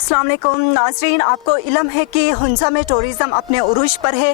अस्सलाम वालेकुम नाज़रीन, आपको इल्म है कि हुंजा में टूरिज़म अपने उरूज पर है।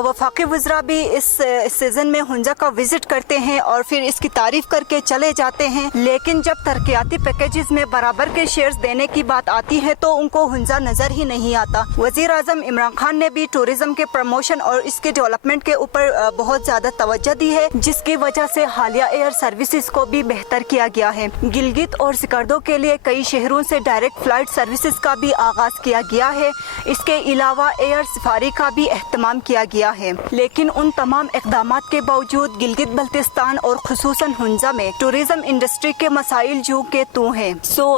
वफाकी वज़रा भी इस सीज़न में हुंजा का विज़िट करते हैं और फिर इसकी तारीफ़ करके चले जाते हैं, लेकिन जब तरक्याती पैकेजेस में बराबर के शेयर्स देने की बात आती है तो उनको हुंजा नज़र ही नहीं आता। वज़ीर आज़म इमरान खान ने भी टूरिज़म के प्रमोशन और इसके डेवलपमेंट के ऊपर बहुत ज़्यादा तवज्जो दी है, जिसकी वजह से हालिया एयर सर्विसेज को भी बेहतर किया गया है। गिलगित और सिकरदो के लिए कई शहरों से डायरेक्ट फ्लाइट सर्विसेज का भी आगाज किया गया है। इसके अलावा एयर सफारी का भी एहतमाम किया गया है, लेकिन उन तमाम इक़दामात के बावजूद गिलगित बल्तिस्तान और खुसूसन हुंजा में टूरिज्म इंडस्ट्री के मसाइल जो के तू हैं।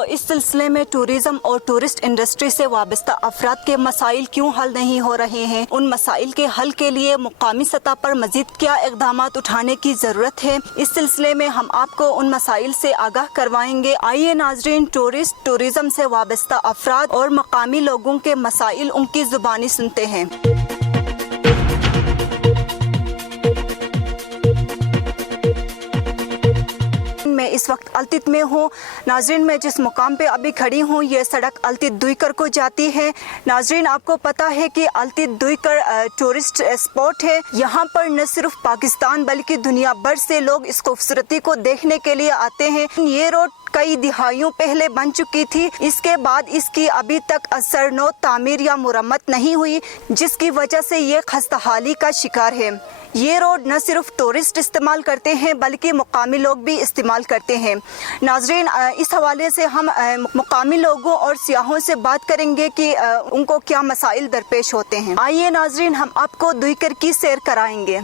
इस सिलसिले में टूरिज्म और टूरिस्ट इंडस्ट्री से वाबस्ता अफराद के मसाइल क्यों हल नहीं हो रहे हैं, उन मसाइल के हल के लिए मुकामी सतह पर मजीद क्या इक़दामात उठाने की ज़रूरत है, इस सिलसिले में हम आपको उन मसाइल से आगाह करवाएंगे। आइए नाज़रीन, टूरिज्म से वाबस्ता अफराद और मकामी लोगों के मसाइल उनकी ज़ुबानी सुनते हैं। मैं इस वक्त अल्तित में हूँ। नाजरीन, मैं जिस मुकाम पे अभी खड़ी हूँ ये सड़क अल्तित दुईकर को जाती है। नाजरीन, आपको पता है कि अल्तित दुईकर टूरिस्ट स्पॉट है। यहाँ पर न सिर्फ पाकिस्तान बल्कि दुनिया भर से लोग इस खूबसूरती को देखने के लिए आते हैं। ये रोड कई दिहाइयों पहले बन चुकी थी, इसके बाद इसकी अभी तक असरनो तामीर या मुरम्मत नहीं हुई, जिसकी वजह से ये खस्ताहाली का शिकार है। ये रोड न सिर्फ टूरिस्ट इस्तेमाल करते हैं बल्कि मुकामी लोग भी इस्तेमाल करते हैं। नाजरीन, इस हवाले से हम मुकामी लोगों और सियाहों से बात करेंगे कि उनको क्या मसाइल दरपेश होते हैं। आइए नाजरीन, हम आपको दुईकर की सैर कराएंगे।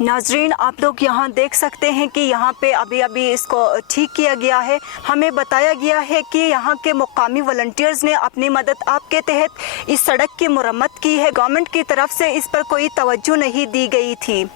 नाजरीन, आप लोग यहाँ देख सकते हैं कि यहाँ पे अभी इसको ठीक किया गया है। हमें बताया गया है कि यहाँ के मुकामी वॉलंटियर्स ने अपनी मदद आपके तहत इस सड़क की मुरम्मत की है। गवर्नमेंट की तरफ से इस पर कोई तवज्जो नहीं दी गई थी।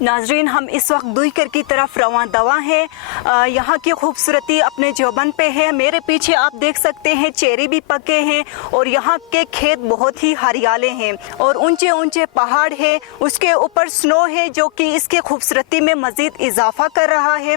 नाजरीन, हम इस वक्त दुईकर की तरफ रवां दवा हैं। यहाँ की खूबसूरती अपने जोबन पे है। मेरे पीछे आप देख सकते हैं चेरी भी पके हैं और यहाँ के खेत बहुत ही हरियाले हैं और ऊंचे ऊंचे पहाड़ है, उसके ऊपर स्नो है जो कि इसके खूबसूरती में मज़ीद इजाफा कर रहा है।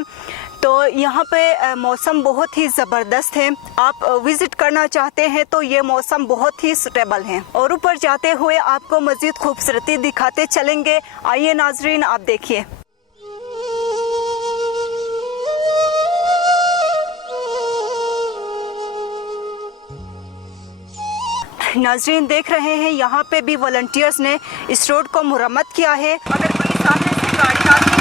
तो यहाँ पे मौसम बहुत ही ज़बरदस्त है। आप विज़िट करना चाहते हैं तो ये मौसम बहुत ही सूटेबल है। और ऊपर जाते हुए आपको मज़ीद खूबसूरती दिखाते चलेंगे। आइए नाजरीन, आप देखिए। नाजरीन देख रहे हैं यहाँ पे भी वॉलंटियर्स ने इस रोड को मुरम्मत किया है। अगर कोई सामने से गाड़ी आती है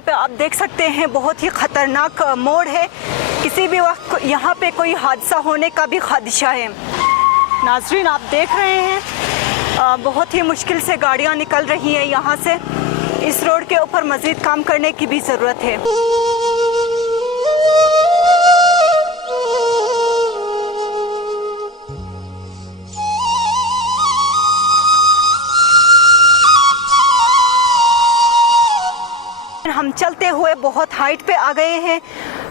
यहाँ पे आप देख सकते हैं बहुत ही ख़तरनाक मोड़ है, किसी भी वक्त यहाँ पे कोई हादसा होने का भी खदशा है। नाज़रीन आप देख रहे हैं बहुत ही मुश्किल से गाड़ियाँ निकल रही हैं यहाँ से। इस रोड के ऊपर मज़ीद काम करने की भी ज़रूरत है। हम चलते हुए बहुत हाइट पे आ गए हैं।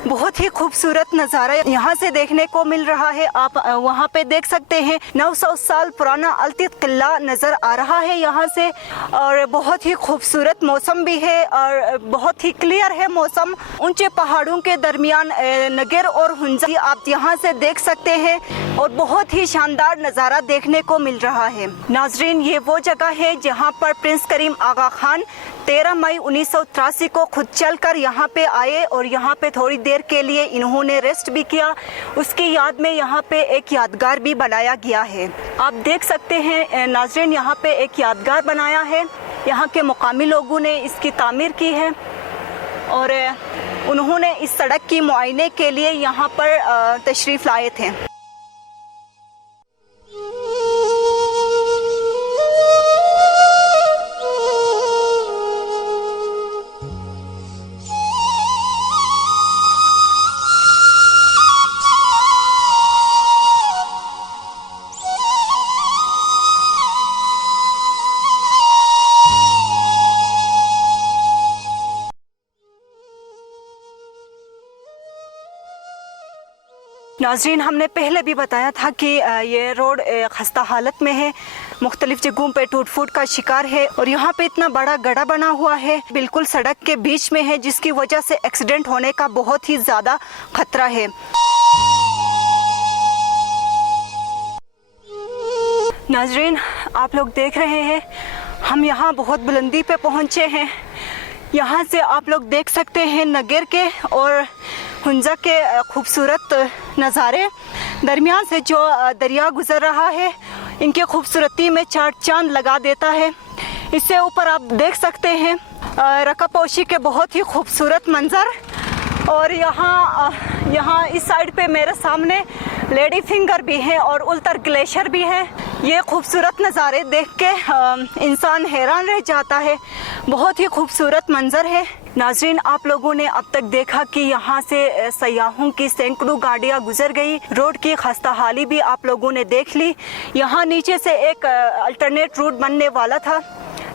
बहुत ही खूबसूरत नज़ारा यहाँ से देखने को मिल रहा है। आप वहाँ पे देख सकते हैं 900 साल पुराना अल्तित किला नज़र आ रहा है यहाँ से, और बहुत ही खूबसूरत मौसम भी है और बहुत ही क्लियर है मौसम। ऊंचे पहाड़ों के दरमियान नगर और हुंजा आप यहाँ से देख सकते हैं और बहुत ही शानदार नज़ारा देखने को मिल रहा है। नाजरीन ये वो जगह है जहाँ पर प्रिंस करीम आगा खान 13 मई 1983 को खुद चलकर यहाँ पे आए और यहाँ पे थोड़ी देर के लिए इन्होंने रेस्ट भी किया। उसकी याद में यहाँ पे एक यादगार भी बनाया गया है। आप देख सकते हैं नाज़रीन यहाँ पे एक यादगार बनाया है। यहाँ के मुकामी लोगों ने इसकी तामीर की है और उन्होंने इस सड़क की मुआयने के लिए यहाँ पर तशरीफ़ लाए थे। नाज़रीन हमने पहले भी बताया था कि ये रोड खस्ता हालत में है, मुख्तलिफ जगहों पे टूट फूट का शिकार है और यहाँ पे इतना बड़ा गड्ढा बना हुआ है, बिल्कुल सड़क के बीच में है, जिसकी वजह से एक्सीडेंट होने का बहुत ही ज़्यादा खतरा है। नाज़रीन आप लोग देख रहे हैं हम यहाँ बहुत बुलंदी पे पहुँचे हैं। यहाँ से आप लोग देख सकते हैं नगर के और हुंजा के खूबसूरत नज़ारे। दरमियान से जो दरिया गुज़र रहा है इनकी खूबसूरती में चार चांद लगा देता है। इससे ऊपर आप देख सकते हैं रकापोशी के बहुत ही खूबसूरत मंज़र। और यहाँ इस साइड पे मेरे सामने लेडी फिंगर भी है और उल्तर ग्लेशियर भी है। ये खूबसूरत नज़ारे देख के इंसान हैरान रह जाता है। बहुत ही खूबसूरत मंज़र है। नाज़रीन आप लोगों ने अब तक देखा कि यहाँ से सयाहों की सैकड़ों गाड़ियाँ गुजर गई। रोड की खस्ता हाली भी आप लोगों ने देख ली। यहाँ नीचे से एक अल्टरनेट रूट बनने वाला था,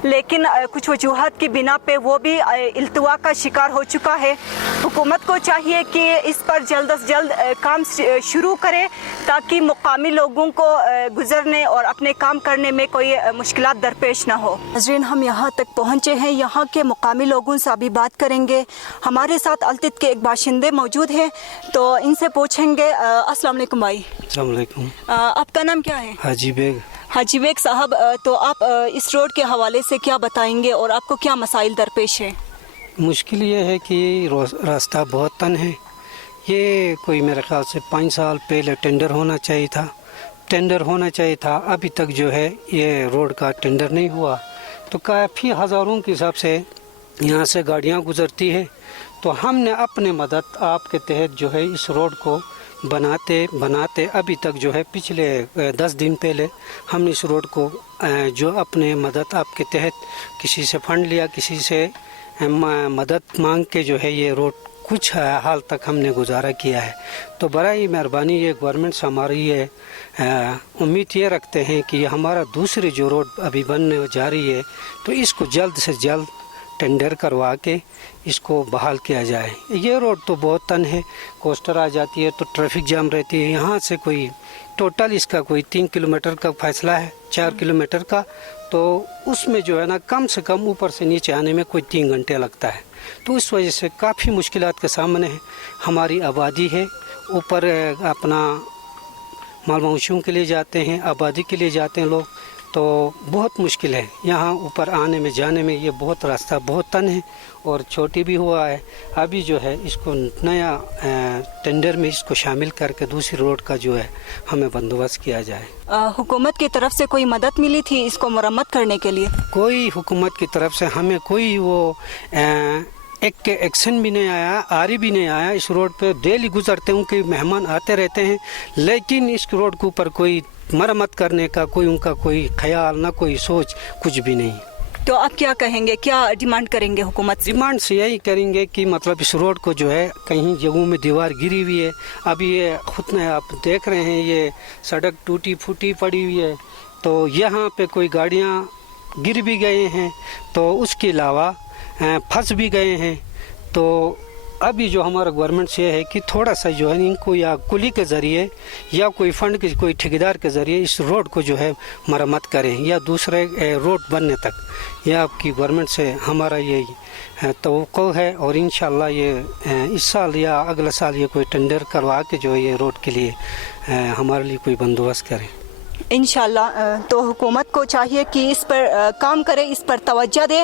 लेकिन कुछ वजूहात की बिना पे वो भी इल्तवा का शिकार हो चुका है। हुकूमत को चाहिए कि इस पर जल्द से जल्द काम शुरू करे ताकि मुकामी लोगों को गुजरने और अपने काम करने में कोई मुश्किलात दरपेश ना हो। नाज़रीन हम यहाँ तक पहुँचे हैं, यहाँ के मुकामी लोगों से अभी बात करेंगे। हमारे साथ अल्तित के एक बाशिंदे मौजूद हैं, तो इनसे पूछेंगे। अस्सलाम वालेकुम भाई। अस्सलाम वालेकुम। आपका नाम क्या है? हाजी बेग। हाजी बेग साहब, तो आप इस रोड के हवाले से क्या बताएंगे और आपको क्या मसाइल दरपेश है? मुश्किल ये है कि रास्ता बहुत तंग है। ये कोई मेरे ख्याल से 5 साल पहले टेंडर होना चाहिए था। अभी तक जो है ये रोड का टेंडर नहीं हुआ, तो काफ़ी हज़ारों के हिसाब से यहाँ से गाड़ियाँ गुजरती है। तो हमने अपने मदद आपके तहत जो है इस रोड को बनाते अभी तक जो है पिछले 10 दिन पहले हमने इस रोड को जो अपने मदद आपके तहत किसी से फंड लिया, किसी से मदद मांग के जो है ये रोड कुछ हाल तक हमने गुजारा किया है। तो बड़ी मेहरबानी ये गवर्नमेंट से हमारी ये उम्मीद ये रखते हैं कि हमारा दूसरी जो रोड अभी बनने जा रही है तो इसको जल्द से जल्द टेंडर करवा के इसको बहाल किया जाए। ये रोड तो बहुत तंग है, कोस्टर आ जाती है तो ट्रैफिक जाम रहती है। यहाँ से कोई टोटल इसका कोई 3 किलोमीटर का फासला है, 4 किलोमीटर का, तो उसमें जो है ना कम से कम ऊपर से नीचे आने में कोई 3 घंटे लगता है। तो इस वजह से काफ़ी मुश्किलात के सामने है। हमारी आबादी है, ऊपर अपना माल मवेशियों के लिए जाते हैं, आबादी के लिए जाते हैं लोग, तो बहुत मुश्किल है यहाँ ऊपर आने में जाने में। ये बहुत रास्ता बहुत तंग है और छोटी भी हुआ है। अभी जो है इसको नया टेंडर में इसको शामिल करके दूसरी रोड का जो है हमें बंदोबस्त किया जाए। हुकूमत की तरफ से कोई मदद मिली थी इसको मरम्मत करने के लिए? कोई हुकूमत की तरफ से हमें कोई वो एक एक्शन भी नहीं आया, आरी भी नहीं आया। इस रोड पे डेली गुजरते हूँ कि मेहमान आते रहते हैं, लेकिन इस रोड के ऊपर कोई मरम्मत करने का कोई उनका कोई ख्याल, ना कोई सोच, कुछ भी नहीं। तो आप क्या कहेंगे, क्या डिमांड करेंगे हुकूमत से? डिमांड से यही करेंगे कि मतलब इस रोड को जो है, कहीं जगहों में दीवार गिरी हुई है, अभी ये खुद में आप देख रहे हैं ये सड़क टूटी फूटी पड़ी हुई है, तो यहाँ पे कोई गाड़ियाँ गिर भी गए हैं, तो उसके अलावा फंस भी गए हैं। तो अभी जो हमारा गवर्नमेंट से है कि थोड़ा सा जो है इनको या कुली के ज़रिए या कोई फंड के कोई ठेकेदार के ज़रिए इस रोड को जो है मरम्मत करें, या दूसरे रोड बनने तक, यह आपकी गवर्नमेंट से हमारा यही तवक्को है। और इंशाल्लाह ये इस साल या अगले साल ये कोई टेंडर करवा के जो है ये रोड के लिए हमारे लिए कोई बंदोबस्त करें इंशाल्लाह। तो हुकूमत को चाहिए कि इस पर काम करे, इस पर तवज्जो दे,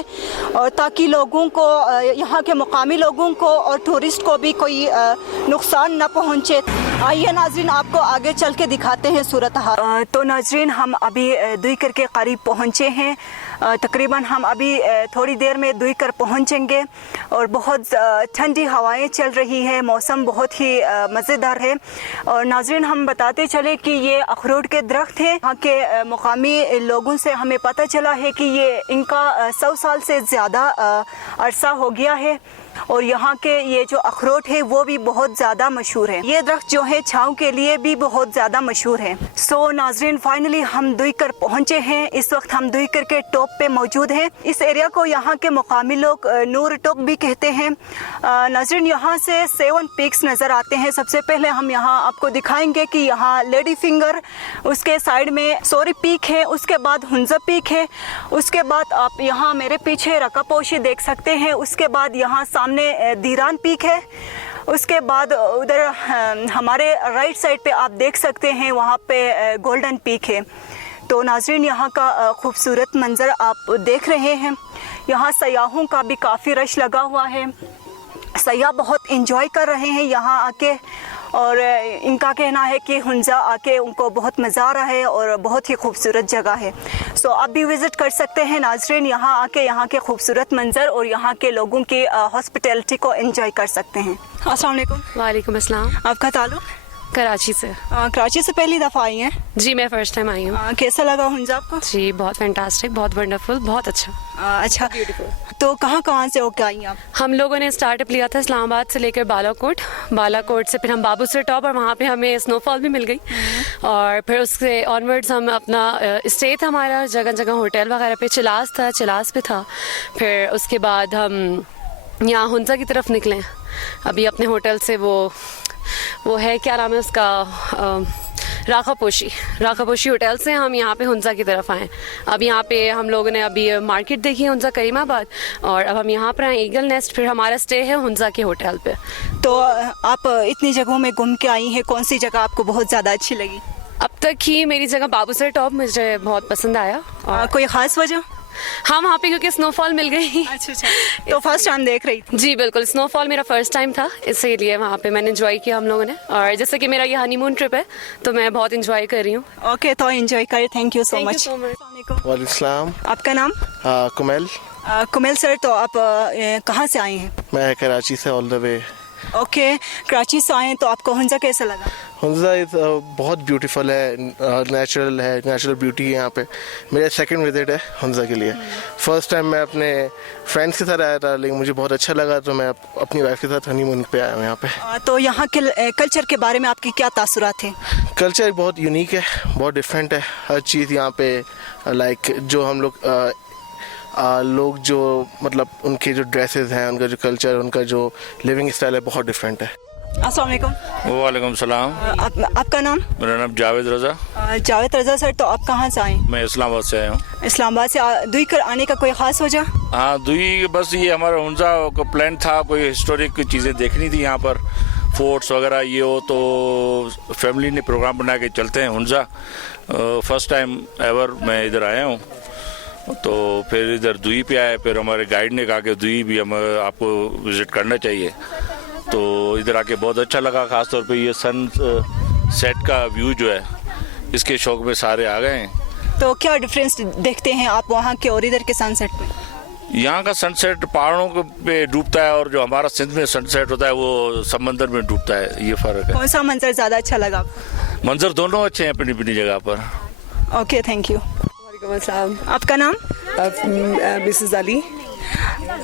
और ताकि लोगों को, यहाँ के मुकामी लोगों को और टूरिस्ट को भी कोई नुकसान न पहुँचे। आइए नाजरीन, आपको आगे चल के दिखाते हैं सूरत हाल। तो नाजरीन, हम अभी दुईकर के करीब पहुँचे हैं। तकरीबन हम अभी थोड़ी देर में दुईकर पहुँचेंगे, और बहुत ठंडी हवाएं चल रही है, मौसम बहुत ही मज़ेदार है। और नाजरीन, हम बताते चले कि ये अखरोट के दरख्त हैं। यहाँ के मुकामी लोगों से हमें पता चला है कि ये इनका 100 साल से ज़्यादा अरसा हो गया है, और यहाँ के ये जो अखरोट है वो भी बहुत ज़्यादा मशहूर है। ये दरख्त जो है छाँव के लिए भी बहुत ज़्यादा मशहूर है। सो नाजरीन, फाइनली हम दुईकर पहुँचे हैं। इस वक्त हम दुईकर के टॉप पे मौजूद हैं। इस एरिया को यहाँ के मुकामी लोग नूर टोक भी कहते हैं। नाजरीन, यहाँ से 7 पीक्स नज़र आते हैं। सबसे पहले हम यहाँ आपको दिखाएंगे कि यहाँ लेडी फिंगर, उसके साइड में सोरी पीक है, उसके बाद हुंजा पीक है, उसके बाद आप यहाँ मेरे पीछे रकापोशी देख सकते हैं, उसके बाद यहाँ सामने धीरान पीक है, उसके बाद उधर हमारे राइट साइड पे आप देख सकते हैं वहाँ पे गोल्डन पीक है। तो नाजरीन, यहाँ का खूबसूरत मंजर आप देख रहे हैं। यहाँ सयाहों का भी काफ़ी रश लगा हुआ है, सयाह बहुत इंजॉय कर रहे हैं यहाँ आके, और इनका कहना है कि हुंजा आके उनको बहुत मज़ा आ रहा है और बहुत ही खूबसूरत जगह है। सो आप भी विज़िट कर सकते हैं नाजरीन, यहाँ आके यहाँ के खूबसूरत मंजर और यहाँ के लोगों की हॉस्पिटैलिटी को एंजॉय कर सकते हैं। अस्सलाम वालेकुम। वालेकुम अस्सलाम। आपका ताल्लुक? कराची से। कराची से पहली दफ़ा आई हैं? जी, मैं फर्स्ट टाइम आई हूँ। कैसा लगा हुंजा आपको? जी, बहुत फैंटास्टिक, बहुत वंडरफुल, बहुत अच्छा। अच्छा, तो कहाँ से होकर आई आप? हम लोगों ने स्टार्टअप लिया था इस्लामाबाद से लेकर बालाकोट से फिर हम बाबूसर टॉप, और वहाँ पे हमें स्नोफॉल भी मिल गई, और फिर उससे ऑनवर्ड्स हम अपना स्टे था हमारा जगह जगह होटल वगैरह पे। चिलास पे था। फिर उसके बाद हम यहाँ हुंजा की तरफ निकले। अभी अपने होटल से वो है, क्या नाम है उसका, राखापोशी होटल से हम यहाँ पे हुंजा की तरफ आए। अब यहाँ पे हम लोगों ने अभी मार्केट देखी है हुंजा करीमाबाद, और अब हम यहाँ पर आए ईगल नेस्ट, फिर हमारा स्टे है हुंजा के होटल पे। तो आप इतनी जगहों में घूम के आई हैं, कौन सी जगह आपको बहुत ज़्यादा अच्छी लगी? अब तक ही मेरी जगह बाबूसर टॉप मुझे बहुत पसंद आया। और कोई ख़ास वजह? हाँ, वहाँ पे क्योंकि स्नोफॉल मिल गई। अच्छा, तो फर्स्ट टाइम देख रही थी? जी बिल्कुल, स्नोफॉल मेरा फर्स्ट टाइम था, इसीलिए वहाँ पे मैंने एंजॉय किया हम लोगों ने। और जैसे कि मेरा ये हनीमून ट्रिप है, तो मैं बहुत एंजॉय कर रही हूँ। ओके, तो एंजॉय करें। Thank you so much. वालेकुम सलाम। आपका नाम? कुमेल। कुमेल सर, तो आप कहाँ से आए हैं? मैं कराची से all the way. Okay, Karachi से आए हैं, तो आपको हुंजा कैसा लगा? हुंजा बहुत ब्यूटीफुल है, नेचुरल ब्यूटी है यहाँ पे। मेरा सेकंड विजिट है हुंजा के लिए। फर्स्ट टाइम मैं अपने फ्रेंड्स के साथ आया था, लेकिन मुझे बहुत अच्छा लगा, तो मैं अपनी वाइफ के साथ हनीमून पे आया हूँ यहाँ पे। तो यहाँ के कल्चर के बारे में आपकी क्या तासुरात थे? कल्चर बहुत यूनिक है, बहुत डिफरेंट है हर चीज़ यहाँ पे। लाइक जो हम लोग जो मतलब उनके जो ड्रेसेस हैं, उनका जो कल्चर, उनका जो लिविंग स्टाइल है, बहुत डिफरेंट है। अस्सलाम वालेकुम। वालेकुम सलाम। आपका नाम? मेरा नाम जावेद रज़ा। जावेद रज़ा सर, तो आप कहाँ से आए? मैं इस्लामाबाद से आया हूँ। इस्लामाबाद से दुई कर आने का कोई ख़ास वजह? हाँ, दुई बस ये हमारा हुंजा का प्लान था, कोई हिस्टोरिक चीज़ें देखनी थी यहाँ पर, फोर्ट्स वगैरह ये हो, तो फैमिली ने प्रोग्राम बना के चलते हैं हुंजा। फर्स्ट टाइम एवर मैं इधर आया हूँ, तो फिर इधर दुई पे आए। फिर हमारे गाइड ने कहा कि दुई भी हम आपको विज़िट करना चाहिए, तो इधर आके बहुत अच्छा लगा। ख़ासतौर पे ये सन सेट का व्यू जो है, इसके शौक में सारे आ गए हैं। तो क्या डिफरेंस देखते हैं आप वहाँ के और इधर के सनसेट में? यहाँ का सनसेट पहाड़ों पे डूबता है और जो हमारा सिंध में सनसेट होता है वो समंदर में डूबता है, ये फर्क है। कौन सा मंजर ज़्यादा अच्छा लगा आपको? मंजर दोनों अच्छे हैं अपनी अपनी जगह पर। Okay, thank you. वालेकुम अस्सलाम। आपका नाम? मिसेस अली।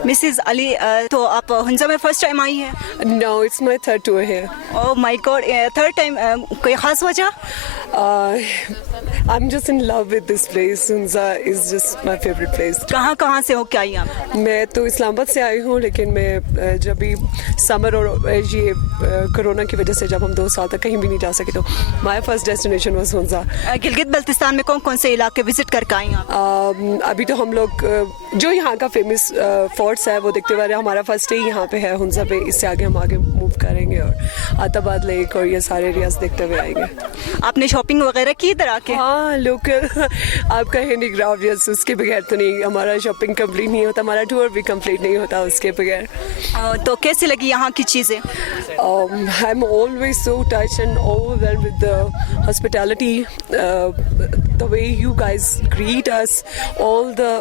मिसेस अली, तो आप हुंजा में फर्स्ट टाइम आई हैं? No, it's my third tour here. Oh my God, third time, कोई ख़ास वजह? I'm just in love with this place. Hunza is just my favorite place. कहाँ से हो क्या आई आप? मैं तो इस्लामाबाद से आई हूँ, लेकिन मैं जब भी समर और ये कोरोना की वजह से जब हम 2 साल तक कहीं भी नहीं जा सके, तो my first destination was Hunza. Gilgit Baltistan में कौन कौन से इलाके विजिट करके आई आप? अभी तो हम लोग जो यहाँ का फेमस फोर्ट्स है वो देखते हुए हमारा फर्स्ट डे यहाँ पे है हुंजा पे। इससे आगे हम आगे मूव करेंगे और आताबाद लेक और ये सारे एरियाज देखते हुए आएंगे। आपने शॉपिंग वगैरह की इधर आके? हाँ, लोकल आपका हैंडीक्राफ्ट, यस, उसके बगैर तो नहीं हमारा शॉपिंग कंप्लीट नहीं होता, हमारा टूर भी कंप्लीट नहीं होता उसके बगैर। तो कैसी लगी यहाँ की चीज़ें? I am always so touch and overwhelmed with the hospitality, the way you guys greet us, all the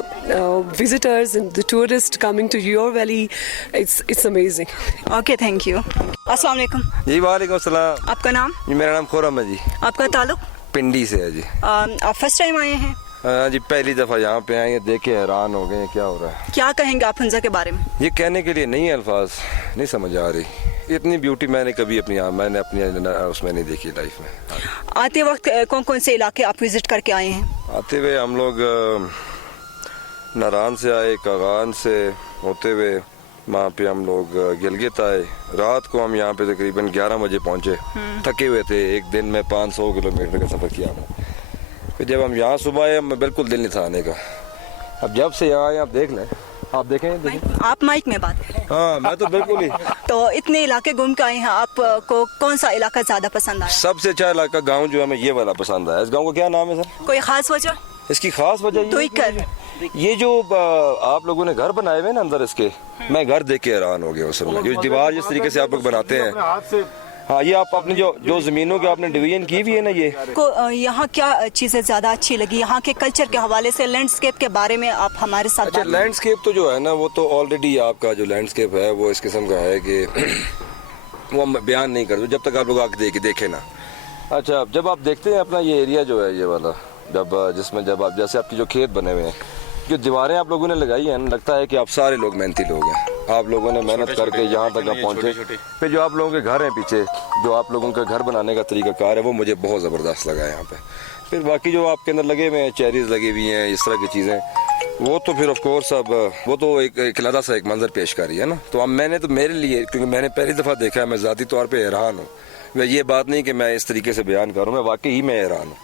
visitors and the tourists coming to your valley, it's amazing. Okay, thank you. अस्सलाम वालेकुम। जी वालेकुम सलाम। आपका नाम? जी मेरा नाम खुरम है जी। आपका ताल्लुक? पिंडी से है जी। आप फर्स्ट टाइम आए हैं? हाँ जी, पहली दफ़ा यहाँ पे आएंगे, देख के हैरान हो गए क्या हो रहा है। क्या कहेंगे आप हुंजा के बारे में? ये कहने के लिए नहीं है अल्फाज, नहीं समझ आ रही। इतनी ब्यूटी मैंने कभी मैंने अपनी उसमें नहीं देखी लाइफ में। आते वक्त कौन कौन से इलाके आप विजिट करके आए हैं? आते हुए हम लोग नारान से आए, कागान से होते हुए वहाँ पे हम लोग गिलगित आए। रात को हम यहाँ पे तकरीबन 11 बजे पहुँचे, थके हुए थे, एक दिन में 500 किलोमीटर का सफ़र किया हमने। फिर जब हम यहाँ सुबह आए, हमें बिल्कुल दिल नहीं था आने का। अब जब से यहाँ आए, आप देख लें, आप देखें। आप माइक में बात करें। हाँ, मैं तो बिल्कुल ही। तो इतने इलाके घूम के आए हैं, आपको कौन सा इलाका ज़्यादा पसंद आया? सबसे अच्छा इलाका गांव जो हमें ये वाला पसंद आया। इस गांव का क्या नाम है सर? कोई खास वजह? इसकी खास वजह तो ही कर। ये जो आप लोगों ने घर बनाए हुए ना अंदर इसके, मैं घर देख के हैरान हो गया उस समय। ये दीवार जिस तरीके से आप लोग बनाते हैं, हाँ, ये आप अपनी जो जमीनों के आपने डिवीजन की भी है ना, ये को यहाँ क्या चीज़ें ज़्यादा अच्छी लगी? यहाँ के कल्चर के हवाले से, लैंडस्केप के बारे में आप हमारे साथ? अच्छा, लैंडस्केप तो जो है ना, वो तो ऑलरेडी आपका जो लैंडस्केप है वो इस किस्म का है कि वो हम बयान नहीं करते जब तक आप लोग आके देखे ना। अच्छा, जब आप देखते हैं अपना ये एरिया जो है, ये वाला, जिसमें जब आप जैसे आपके जो खेत बने हुए हैं, जो दीवारें आप लोगों ने लगाई हैं, लगता है कि आप सारे लोग मेहनती लोग हैं। आप लोगों ने मेहनत करके यहाँ तक आप पहुँचे। फिर जो आप लोगों के घर हैं पीछे, जो आप लोगों का घर बनाने का तरीकाकार है, वो मुझे बहुत ज़बरदस्त लगा है यहाँ पे। फिर बाकी जो आपके अंदर लगे हुए हैं, चेरीज लगी हुई हैं, इस तरह की चीज़ें, वो तो फिर ऑफ कोर्स अब वो तो एक अलग सा एक मंजर पेश करी है ना। तो अब मैंने तो मेरे लिए, क्योंकि मैंने पहली दफ़ा देखा है, मैं ज़ाती तौर पर हैरान हूँ। मैं ये बात नहीं कि मैं इस तरीके से बयान करूँ, मैं वाकई ही मैं हैरान हूँ।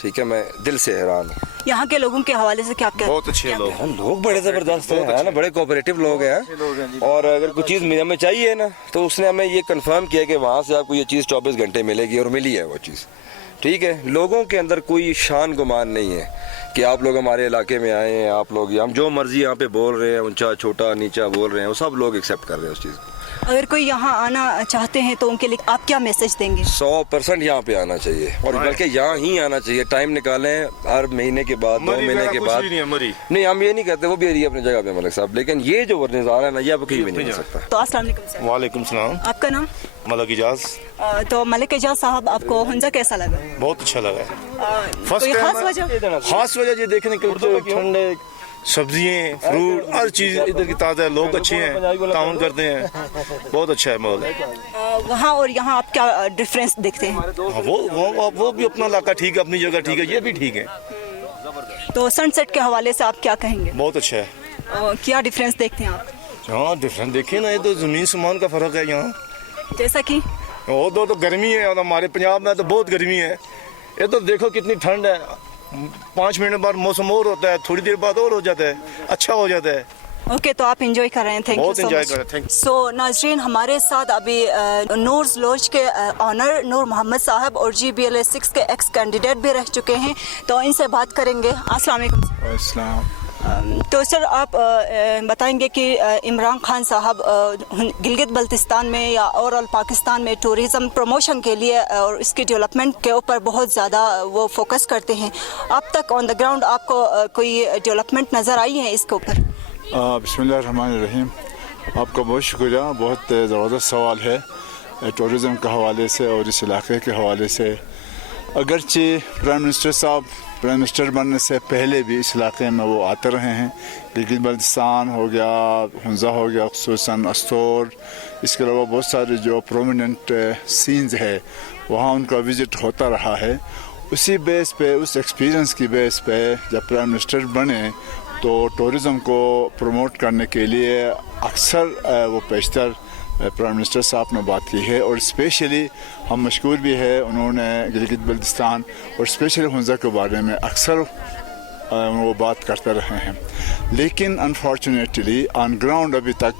ठीक है, मैं दिल से हैरान हूँ। यहाँ के लोगों के हवाले से क्या कहते हैं? बहुत अच्छे लोग हैं, लोग बड़े ज़बरदस्त हैं, है ना, बड़े कोऑपरेटिव लोग हैं। और अगर कोई चीज़ हमें चाहिए ना, तो उसने हमें ये कंफर्म किया कि वहाँ से आपको ये चीज़ 24 घंटे मिलेगी, और मिली है वो चीज़। ठीक है, लोगों के अंदर कोई शान गुमान नहीं है कि आप लोग हमारे इलाके में आए हैं, आप लोग हम जो मर्जी यहाँ पे बोल रहे हैं, ऊंचा छोटा नीचा बोल रहे हैं, वो सब लोग एक्सेप्ट कर रहे हैं उस चीज़ को। अगर कोई यहाँ आना चाहते हैं तो उनके लिए आप क्या मैसेज देंगे? 100% यहाँ पे आना चाहिए, और बल्कि यहाँ ही आना चाहिए। टाइम निकालें, हर महीने के बाद, 2 महीने के बाद। नहीं, हम ये नहीं कहते, वो भी एरिया अपनी जगह पे मलिक साहब, लेकिन ये जो नज़ारा है ना, ये आप कहीं भी नहीं मिल सकता। तो अस्सलाम वालेकुम सर। वालेकुम सलाम। आपका नाम? मलिक इजाज। तो मलिक इजाज साहब, आपको हुंजा कैसा लगा? बहुत अच्छा लगा है। कोई खास वजह? खास वजह ये देखने के लिए ठंडे सब्जियाँ, फ्रूट, हर चीज़ इधर की ताज़ा है, लोग अच्छे हैं, ताउन करते हैं, बहुत अच्छा है माहौल। वहाँ और यहाँ आप क्या डिफरेंस देखते हैं? वो भी अपना इलाका ठीक है, अपनी जगह ठीक है, ये भी ठीक है। तो सनसेट के हवाले से आप क्या कहेंगे? बहुत अच्छा है। क्या डिफरेंस देखते हैं आप? हाँ, डिफरेंस देखिए ना, ये तो ज़मीन समान का फ़र्क है यहाँ। जैसा कि वो तो गर्मी है, और हमारे पंजाब में तो बहुत गर्मी है। ये तो देखो कितनी ठंड है, 5 मिनट बाद मौसम और होता है, थोड़ी देर बाद और हो जाता है, अच्छा हो जाता है। ओके, तो आप एंजॉय कर रहे हैं। थैंक यू बहुत सो एंजॉय मच। कर रहे हैं, थैंक यू। सो नाजरीन, हमारे साथ अभी नूर्स लॉज के ऑनर नूर मोहम्मद साहब और GBLA 6 के एक्स कैंडिडेट भी रह चुके हैं, तो इनसे बात करेंगे। अस्सलाम वालेकुम। तो सर, आप बताएंगे कि इमरान खान साहब गिलगित बल्तिस्तान में या ओवरऑल पाकिस्तान में टूरिज़्म प्रमोशन के लिए और इसकी डेवलपमेंट के ऊपर बहुत ज़्यादा वो फोकस करते हैं। अब तक ऑन द ग्राउंड आपको कोई डेवलपमेंट नज़र आई है इसके ऊपर? बिस्मिल्लाहिर्रहमानिर्रहीम। आपका बहुत शुक्रिया, बहुत ज़बरदस्त सवाल है टूरिज़म के हवाले से और इस इलाके के हवाले से। अगरचे प्राइम मिनिस्टर साहब प्राइम मिनिस्टर बनने से पहले भी इस इलाके में वो आते रहे हैं। गिलगित बल्तिस्तान हो गया, हुंज़ा हो गया, खुसूसन अस्तोर, इसके अलावा बहुत सारे जो प्रोमिनेंट सीन्स है वहाँ उनका विज़िट होता रहा है। उसी बेस पे, उस एक्सपीरियंस की बेस पे जब प्राइम मिनिस्टर बने तो टूरिज़म को प्रमोट करने के लिए अक्सर वो पेशतर प्राइम मिनिस्टर साहब ने बात की है और स्पेशली हम मशहूर भी है उन्होंने गिलगित बल्तिस्तान और स्पेशली हुंज़ा के बारे में अक्सर वो बात करते रहे हैं। लेकिन अनफॉर्चुनेटली ऑन ग्राउंड अभी तक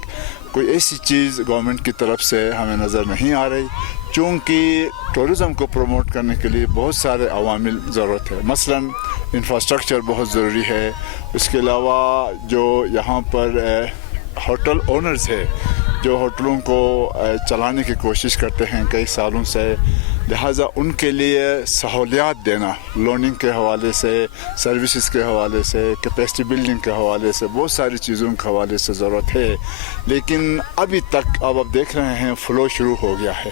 कोई ऐसी चीज़ गवर्नमेंट की तरफ से हमें नज़र नहीं आ रही, चूँकि टूरिज़म को प्रमोट करने के लिए बहुत सारे अवामिल ज़रूरत है। मसलन इंफ्रास्ट्रक्चर बहुत ज़रूरी है, उसके अलावा जो यहाँ पर होटल ओनर्स है जो होटलों को चलाने की कोशिश करते हैं कई सालों से, लिहाजा उनके लिए सहूलियात देना लोनिंग के हवाले से, सर्विसेज के हवाले से, कैपेसिटी बिल्डिंग के हवाले से, बहुत सारी चीज़ों के हवाले से ज़रूरत है। लेकिन अभी तक अब आप देख रहे हैं फ़्लो शुरू हो गया है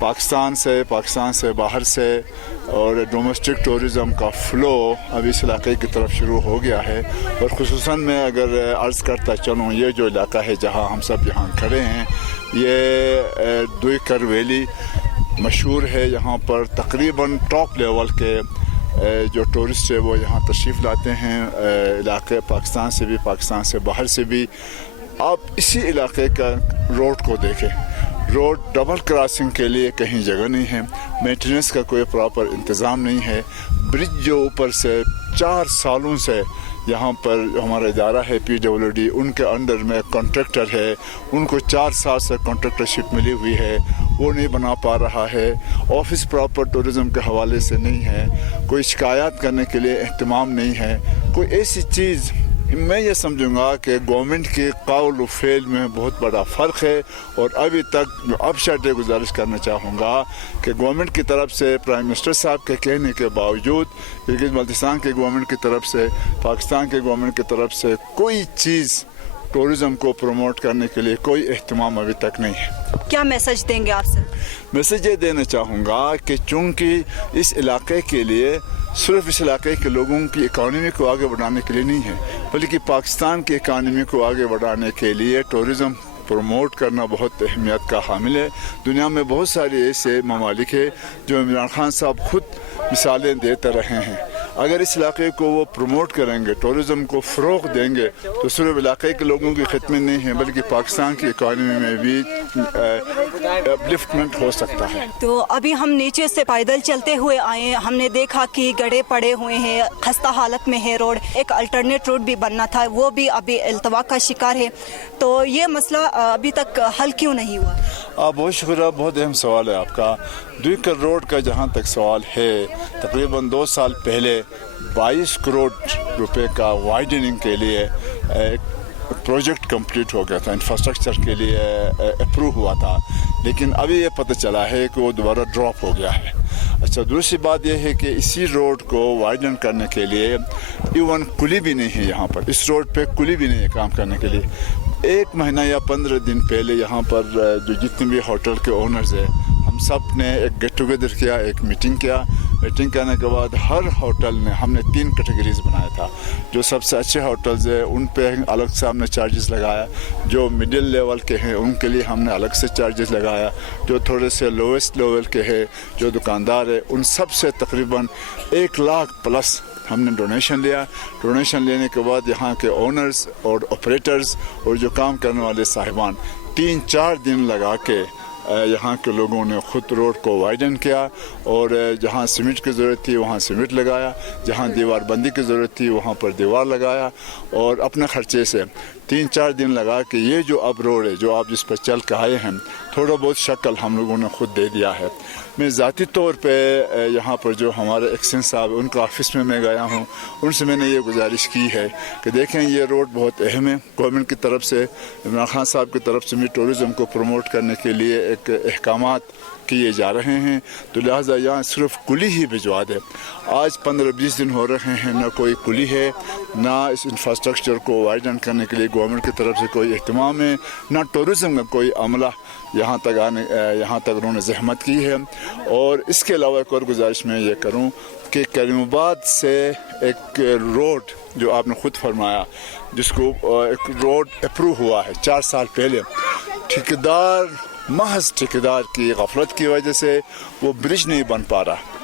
पाकिस्तान से बाहर से और डोमेस्टिक टूरिज़म का फ़्लो अब इस इलाके की तरफ शुरू हो गया है। और ख़ुसूसन मैं अगर अर्ज़ करता चलूँ, ये जो इलाका है जहाँ हम सब यहाँ खड़े हैं, ये दुईकर वैली मशहूर है। यहाँ पर तकरीबन टॉप लेवल के जो टूरिस्ट है वो यहाँ तशरीफ़ लाते हैं, इलाके पाकिस्तान से भी, पाकिस्तान से बाहर से भी। आप इसी इलाके का रोड को देखें, रोड डबल क्रॉसिंग के लिए कहीं जगह नहीं है, मेंटेनेंस का कोई प्रॉपर इंतज़ाम नहीं है। ब्रिज जो ऊपर से 4 सालों से यहाँ पर हमारा इदारा है PWD, उनके अंडर में कॉन्ट्रैक्टर है, उनको 4 साल से कॉन्ट्रैक्टरशिप मिली हुई है, वो नहीं बना पा रहा है। ऑफिस प्रॉपर टूरिज़म के हवाले से नहीं है, कोई शिकायत करने के लिए एहतमाम नहीं है। कोई ऐसी चीज़ मैं ये समझूंगा कि गवर्नमेंट के कौल और फेल में बहुत बड़ा फ़र्क है। और अभी तक अब शर्टे गुजारिश करना चाहूँगा कि गवर्नमेंट की तरफ से, प्राइम मिनिस्टर साहब के कहने के बावजूद, गिलगित बल्तिस्तान के गवर्नमेंट की तरफ से, पाकिस्तान के गवर्नमेंट की तरफ से कोई चीज़ टूरिज़म को प्रमोट करने के लिए कोई एहतमाम अभी तक नहीं है। क्या मैसेज देंगे आप सर? मैसेज ये देना चाहूँगा कि चूँकि इस इलाके के लिए सिर्फ इस इलाके के लोगों की इकानमी को आगे बढ़ाने के लिए नहीं है, बल्कि पाकिस्तान की इकानमी को आगे बढ़ाने के लिए टूरिज़म प्रमोट करना बहुत अहमियत का हामिल है। दुनिया में बहुत सारे ऐसे ममालिक है जो इमरान खान साहब खुद मिसालें देते रहे हैं। अगर इस इलाके को वो प्रमोट करेंगे, टूरिज़म को फ़रोग़ देंगे, तो सिर्फ इलाके के लोगों की खिदमत नहीं है बल्कि पाकिस्तान की इकानमी में भी अपलिफ्टमेंट हो सकता है। तो अभी हम नीचे से पैदल चलते हुए आए, हमने देखा कि गड्ढे पड़े हुए हैं, खस्ता हालत में है रोड। एक अल्टरनेट रोड भी बनना था, वो भी अभी अल्तवा का शिकार है। तो ये मसला अभी तक हल क्यों नहीं हुआ? बहुत शुक्रिया, बहुत अहम सवाल है आपका। दुईकर रोड का जहाँ तक सवाल है, तकरीबन 2 साल पहले 22 करोड़ रुपए का वाइडनिंग के लिए एक प्रोजेक्ट कंप्लीट हो गया था, इंफ्रास्ट्रक्चर के लिए अप्रूव हुआ था। लेकिन अभी ये पता चला है कि वो दोबारा ड्रॉप हो गया है। अच्छा, दूसरी बात यह है कि इसी रोड को वाइडन करने के लिए इवन कुली भी नहीं है यहाँ पर, इस रोड पे कुली भी नहीं है काम करने के लिए। 1 महीना या 15 दिन पहले यहाँ पर जो जितने भी होटल के ओनर्स हैं, हम सब ने एक गेट टुगेदर किया, एक मीटिंग किया। मीटिंग करने के बाद हर होटल ने हमने 3 कैटेगरीज बनाया था। जो सबसे अच्छे होटल्स हैं उन पे अलग से हमने चार्जेस लगाया, जो मिडिल लेवल के हैं उनके लिए हमने अलग से चार्जेस लगाया, जो थोड़े से लोवेस्ट लेवल के हैं, जो दुकानदार है, उन सब से तकरीबन 1 लाख प्लस हमने डोनेशन लिया। डोनेशन लेने के बाद यहाँ के ओनर्स और ऑपरेटर्स और जो काम करने वाले साहिबान 3-4 दिन लगा के यहाँ के लोगों ने खुद रोड को वाइडन किया और जहाँ सीमेंट की ज़रूरत थी वहाँ सीमेंट लगाया, जहाँ दीवार बंदी की ज़रूरत थी वहाँ पर दीवार लगाया और अपने ख़र्चे से 3-4 दिन लगा के ये जो अब रोड है, जो आप जिस पर चल के आए हैं, थोड़ा बहुत शक्ल हम लोगों ने खुद दे दिया है। मैं ज़ाती तौर पे यहाँ पर जो हमारे एक्शन साहब उनका ऑफिस में मैं गया हूँ, उनसे मैंने ये गुजारिश की है कि देखें ये रोड बहुत अहम है। गवर्नमेंट की तरफ से, इमरान खान साहब की तरफ से भी टूरिज़म को प्रमोट करने के लिए एक अहकामात کیے جا رہے ہیں، تو لہٰذا یہاں صرف کلی ہی بھجوا دیں۔ آج 15-20 دن ہو رہے ہیں، نہ کوئی کلی ہے، نہ اس انفراسٹرکچر کو وائڈن کرنے کے لیے گورنمنٹ کی طرف سے کوئی اہتمام ہے، نہ ٹورزم کا کوئی عملہ یہاں تک انہوں نے زحمت کی ہے۔ اور اس کے علاوہ ایک اور گزارش میں یہ کروں کہ کریم آباد سے ایک روڈ جو آپ نے خود فرمایا، جس کو ایک روڈ اپروو ہوا ہے 4 سال پہلے، محض ٹھیکیدار کی غفلت کی وجہ سے وہ برج نہیں بن پا رہا۔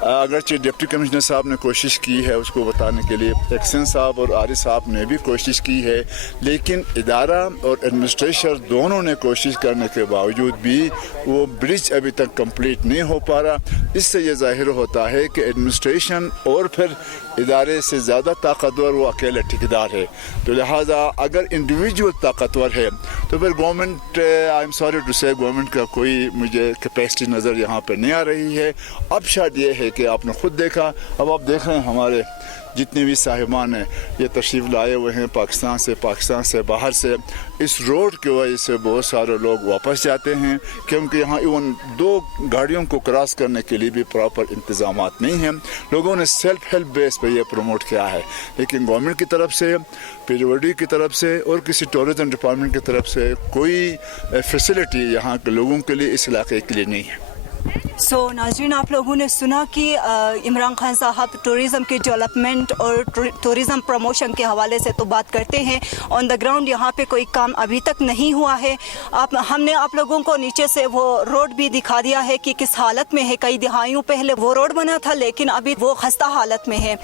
اگرچہ ڈپٹی کمشنر صاحب نے کوشش کی ہے اس کو بتانے کے لیے، ایکسن صاحب اور عارف صاحب نے بھی کوشش کی ہے، لیکن ادارہ اور ایڈمنسٹریشن دونوں نے کوشش کرنے کے باوجود بھی وہ برج ابھی تک کمپلیٹ نہیں ہو پا رہا۔ اس سے یہ ظاہر ہوتا ہے کہ ایڈمنسٹریشن اور پھر ادارے سے زیادہ طاقتور وہ اکیلے ٹھیکیدار ہے۔ تو لہٰذا اگر انڈیویجول طاقتور ہے تو پھر government, I am sorry to say, government کا کوئی مجھے کیپیسٹی نظر یہاں پہ نہیں آ رہی ہے۔ اب شاید یہ ہے کہ آپ نے خود دیکھا، اب آپ دیکھ رہے ہیں ہمارے جتنے بھی صاحبان ہیں یہ تشریف لائے ہوئے ہیں پاکستان سے باہر سے۔ اس روڈ کی وجہ سے بہت سارے لوگ واپس جاتے ہیں، کیونکہ یہاں ایون 2 گاڑیوں کو کراس کرنے کے لیے بھی پراپر انتظامات نہیں ہیں۔ لوگوں نے سیلف ہیلپ بیس پہ یہ پروموٹ کیا ہے، لیکن گورنمنٹ کی طرف سے، PWD کی طرف سے اور کسی ٹورزم ڈپارٹمنٹ کی طرف سے کوئی فیسلٹی یہاں کے لوگوں کے لیے، اس علاقے کے لیے نہیں ہے۔ ناظرین، آپ لوگوں نے سنا کہ عمران خان صاحب ٹورزم کے ڈیولپمنٹ اور ٹورزم پروموشن کے حوالے سے تو بات کرتے ہیں، آن دا گراؤنڈ یہاں پہ کوئی کام ابھی تک نہیں ہوا ہے۔ ہم نے آپ لوگوں کو نیچے سے وہ روڈ بھی دکھا دیا ہے کہ کس حالت میں ہے۔ کئی دہائیوں پہلے وہ روڈ بنا تھا لیکن ابھی وہ خستہ حالت میں ہے۔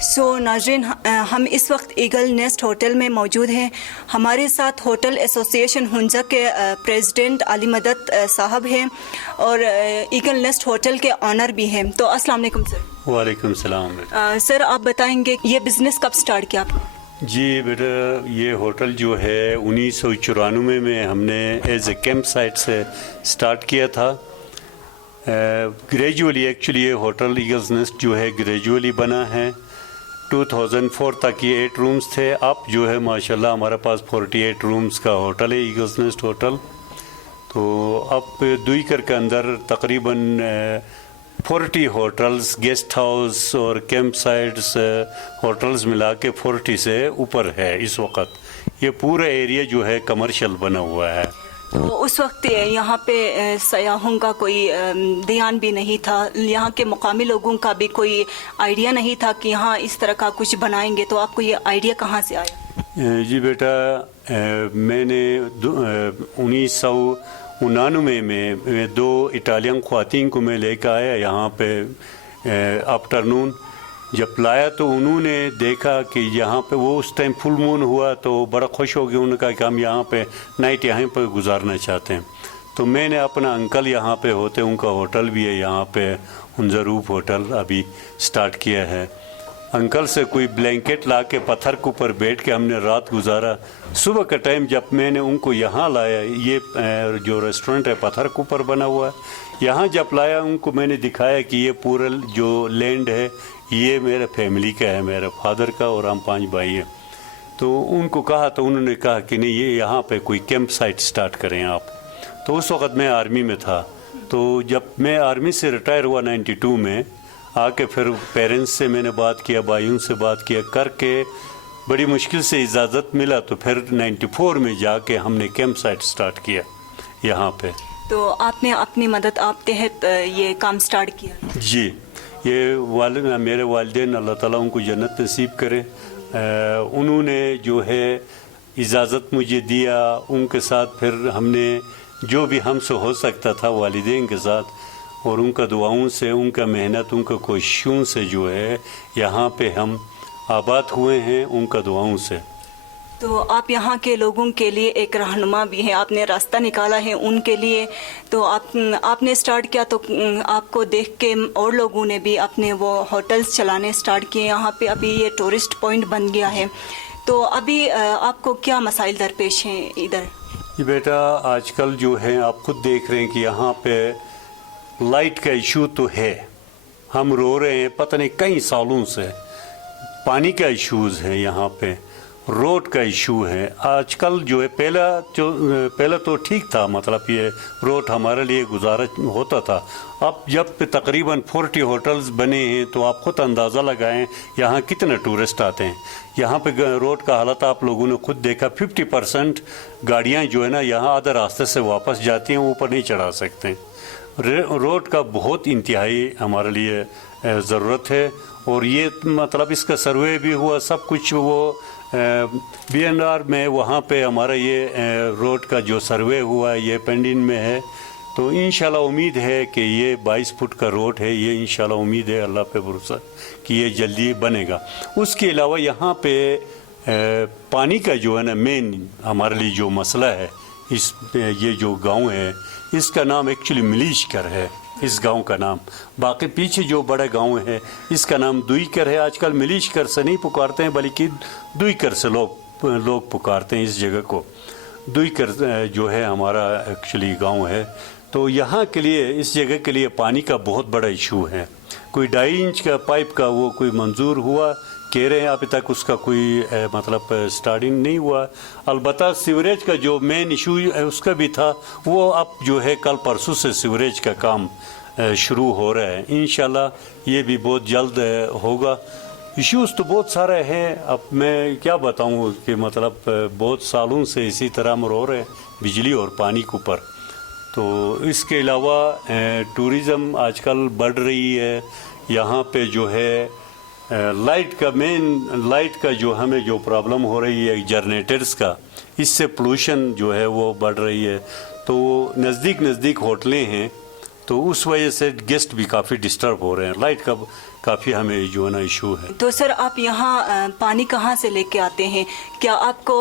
ناظرین، ہم اس وقت ایگل نیسٹ ہوٹل میں موجود ہیں۔ ہمارے ساتھ ہوٹل ایسوسیشن ہنزا کے پریزیڈنٹ علی مدد صاحب ہیں اور ایگل نیسٹ ہوٹل کے آنر بھی ہیں۔ تو السلام علیکم سر۔ وعلیکم السلام۔ سر، آپ بتائیں گے یہ بزنس کب سٹارٹ کیا آپ نے؟ جی بیٹا، یہ ہوٹل جو ہے 1994 میں ہم نے ایز اے کیمپ سائٹ سے سٹارٹ کیا تھا۔ گریجولی ایکچولی یہ ہوٹل ایگلز نیسٹ جو ہے گریجولی بنا ہے۔ 2004 تک یہ 8 رومز تھے، اب جو ہے ماشاءاللہ ہمارے پاس 48 رومز کا ہوٹل ہے، ایگلز نیسٹ ہوٹل۔ تو اب دوئیکر کے اندر تقریباً 40 ہوٹلز، گیسٹ ہاؤس اور کیمپ سائٹس ہوٹلز ملا کے 40 سے اوپر ہے اس وقت۔ یہ پورا ایریا جو ہے کمرشل بنا ہوا ہے۔ تو اس وقت یہاں پہ سیاحوں کا کوئی دھیان بھی نہیں تھا، یہاں کے مقامی لوگوں کا بھی کوئی آئیڈیا نہیں تھا کہ یہاں اس طرح کا کچھ بنائیں گے، تو آپ کو یہ آئیڈیا کہاں سے آیا؟ جی بیٹا، میں نے 1999 میں 2 اٹالین خواتین کو میں لے کے آیا یہاں پہ آفٹرنون۔ جب لایا تو انہوں نے دیکھا کہ یہاں پہ، وہ اس ٹائم فل مون ہوا تو بڑا خوش ہو گیا، انہوں نے کہا کہ ہم یہاں پہ نائٹ یہیں پہ گزارنا چاہتے ہیں۔ تو میں نے اپنا انکل یہاں پہ ہوتے، ان کا ہوٹل بھی ہے یہاں پہ، ہنزا روف ہوٹل، ابھی سٹارٹ کیا ہے۔ انکل سے کوئی بلینکٹ لا کے پتھر کے اوپر بیٹھ کے ہم نے رات گزارا۔ صبح کا ٹائم جب میں نے ان کو یہاں لایا، یہ جو ریسٹورنٹ ہے پتھر کے اوپر بنا ہوا ہے، یہاں جب لایا ان کو میں نے دکھایا کہ یہ پورا جو لینڈ ہے یہ میرے فیملی کا ہے، میرے فادر کا، اور ہم 5 بھائی ہیں۔ تو ان کو کہا تو انہوں نے کہا کہ نہیں، یہ یہاں پہ کوئی کیمپ سائٹ سٹارٹ کریں آپ۔ تو اس وقت میں آرمی میں تھا، تو جب میں آرمی سے ریٹائر ہوا 92 میں، آ کے پھر پیرنٹس سے میں نے بات کیا، بھائیوں سے بات کیا، کر کے بڑی مشکل سے اجازت ملا، تو پھر 94 میں جا کے ہم نے کیمپ سائٹ سٹارٹ کیا یہاں پہ۔ تو آپ نے اپنی مدد آپ تحت یہ کام سٹارٹ کیا؟ جی، یہ میرے والدین، اللہ تعالیٰ ان کو جنت نصیب کرے، انہوں نے جو ہے اجازت مجھے دیا، ان کے ساتھ پھر ہم نے جو بھی ہم سے ہو سکتا تھا والدین کے ساتھ، اور ان کا دعاؤں سے، ان کا محنت، ان کا کوششوں سے جو ہے یہاں پہ ہم آباد ہوئے ہیں، ان کا دعاؤں سے۔ تو آپ یہاں کے لوگوں کے لیے ایک رہنما بھی ہیں، آپ نے راستہ نکالا ہے ان کے لیے۔ تو آپ نے سٹارٹ کیا تو آپ کو دیکھ کے اور لوگوں نے بھی اپنے وہ ہوٹلز چلانے سٹارٹ کیے، یہاں پہ ابھی یہ ٹورسٹ پوائنٹ بن گیا ہے۔ تو ابھی آپ کو کیا مسائل درپیش ہیں ادھر؟ یہ بیٹا، آج کل جو ہے آپ خود دیکھ رہے ہیں کہ یہاں پہ لائٹ کا ایشو تو ہے، ہم رو رہے ہیں پتہ نہیں کئی سالوں سے، پانی کا ایشوز ہے یہاں پہ، रोड का इशू है। आजकल जो है पहला तो ठीक था, मतलब ये रोड हमारे लिए गुजारा होता था। अब जब तकरीबन 40 होटल्स बने हैं तो आप खुद अंदाज़ा लगाएं यहाँ कितने टूरिस्ट आते हैं। यहाँ पे रोड का हालत आप लोगों ने खुद देखा, 50% गाड़ियाँ जो है ना यहाँ आधे रास्ते से वापस जाती हैं, ऊपर नहीं चढ़ा सकते। रोड का बहुत इंतहाई हमारे लिए ज़रूरत है। और ये मतलब इसका सर्वे भी हुआ, सब कुछ वो BNR में वहाँ पे हमारा ये रोड का जो सर्वे हुआ है ये पेंडिंग में है। तो इंशाल्लाह उम्मीद है कि ये 22 फुट का रोड है, ये इंशाल्लाह उम्मीद है अल्लाह पे भरोसा कि ये जल्दी बनेगा। उसके अलावा यहाँ पे पानी का जो है ना मेन हमारे लिए जो मसला है, ये जो गांव है इसका नाम एक्चुअली मिलीशकर है, इस गांव का नाम। बाकी पीछे जो बड़ा गांव है इसका नाम दुईकर है। आजकल मिलीशकर से नहीं पुकारते हैं बल्कि दुईकर से लोग पुकारते हैं इस जगह को। दुईकर जो है हमारा एक्चुअली गांव है। तो यहाँ के लिए, इस जगह के लिए पानी का बहुत बड़ा इशू है। कोई 2.5 इंच का पाइप का वो कोई मंजूर हुआ कह रहे हैं, अभी तक उसका कोई मतलब स्टार्टिंग नहीं हुआ। अलबत्ता सीवरेज का जो मेन इशू है उसका भी था, वो अब जो है कल परसों से सीवरेज का काम शुरू हो रहा है। इंशाल्लाह ये भी बहुत जल्द होगा। इश्यूज़ तो बहुत सारे हैं, अब मैं क्या बताऊं कि मतलब बहुत सालों से इसी तरह हम रो रहे हैं बिजली और पानी के ऊपर। तो इसके अलावा टूरिज़म आजकल बढ़ रही है। यहाँ पे जो है लाइट का जो हमें जो प्रॉब्लम हो रही है जनरेटर्स का, इससे पोल्यूशन जो है वो बढ़ रही है। तो नज़दीक होटलें हैं तो उस वजह से गेस्ट भी काफ़ी डिस्टर्ब हो रहे हैं। लाइट का काफ़ी हमें जो है ना इशू है। तो सर आप यहाँ पानी कहाँ से लेके आते हैं? क्या आपको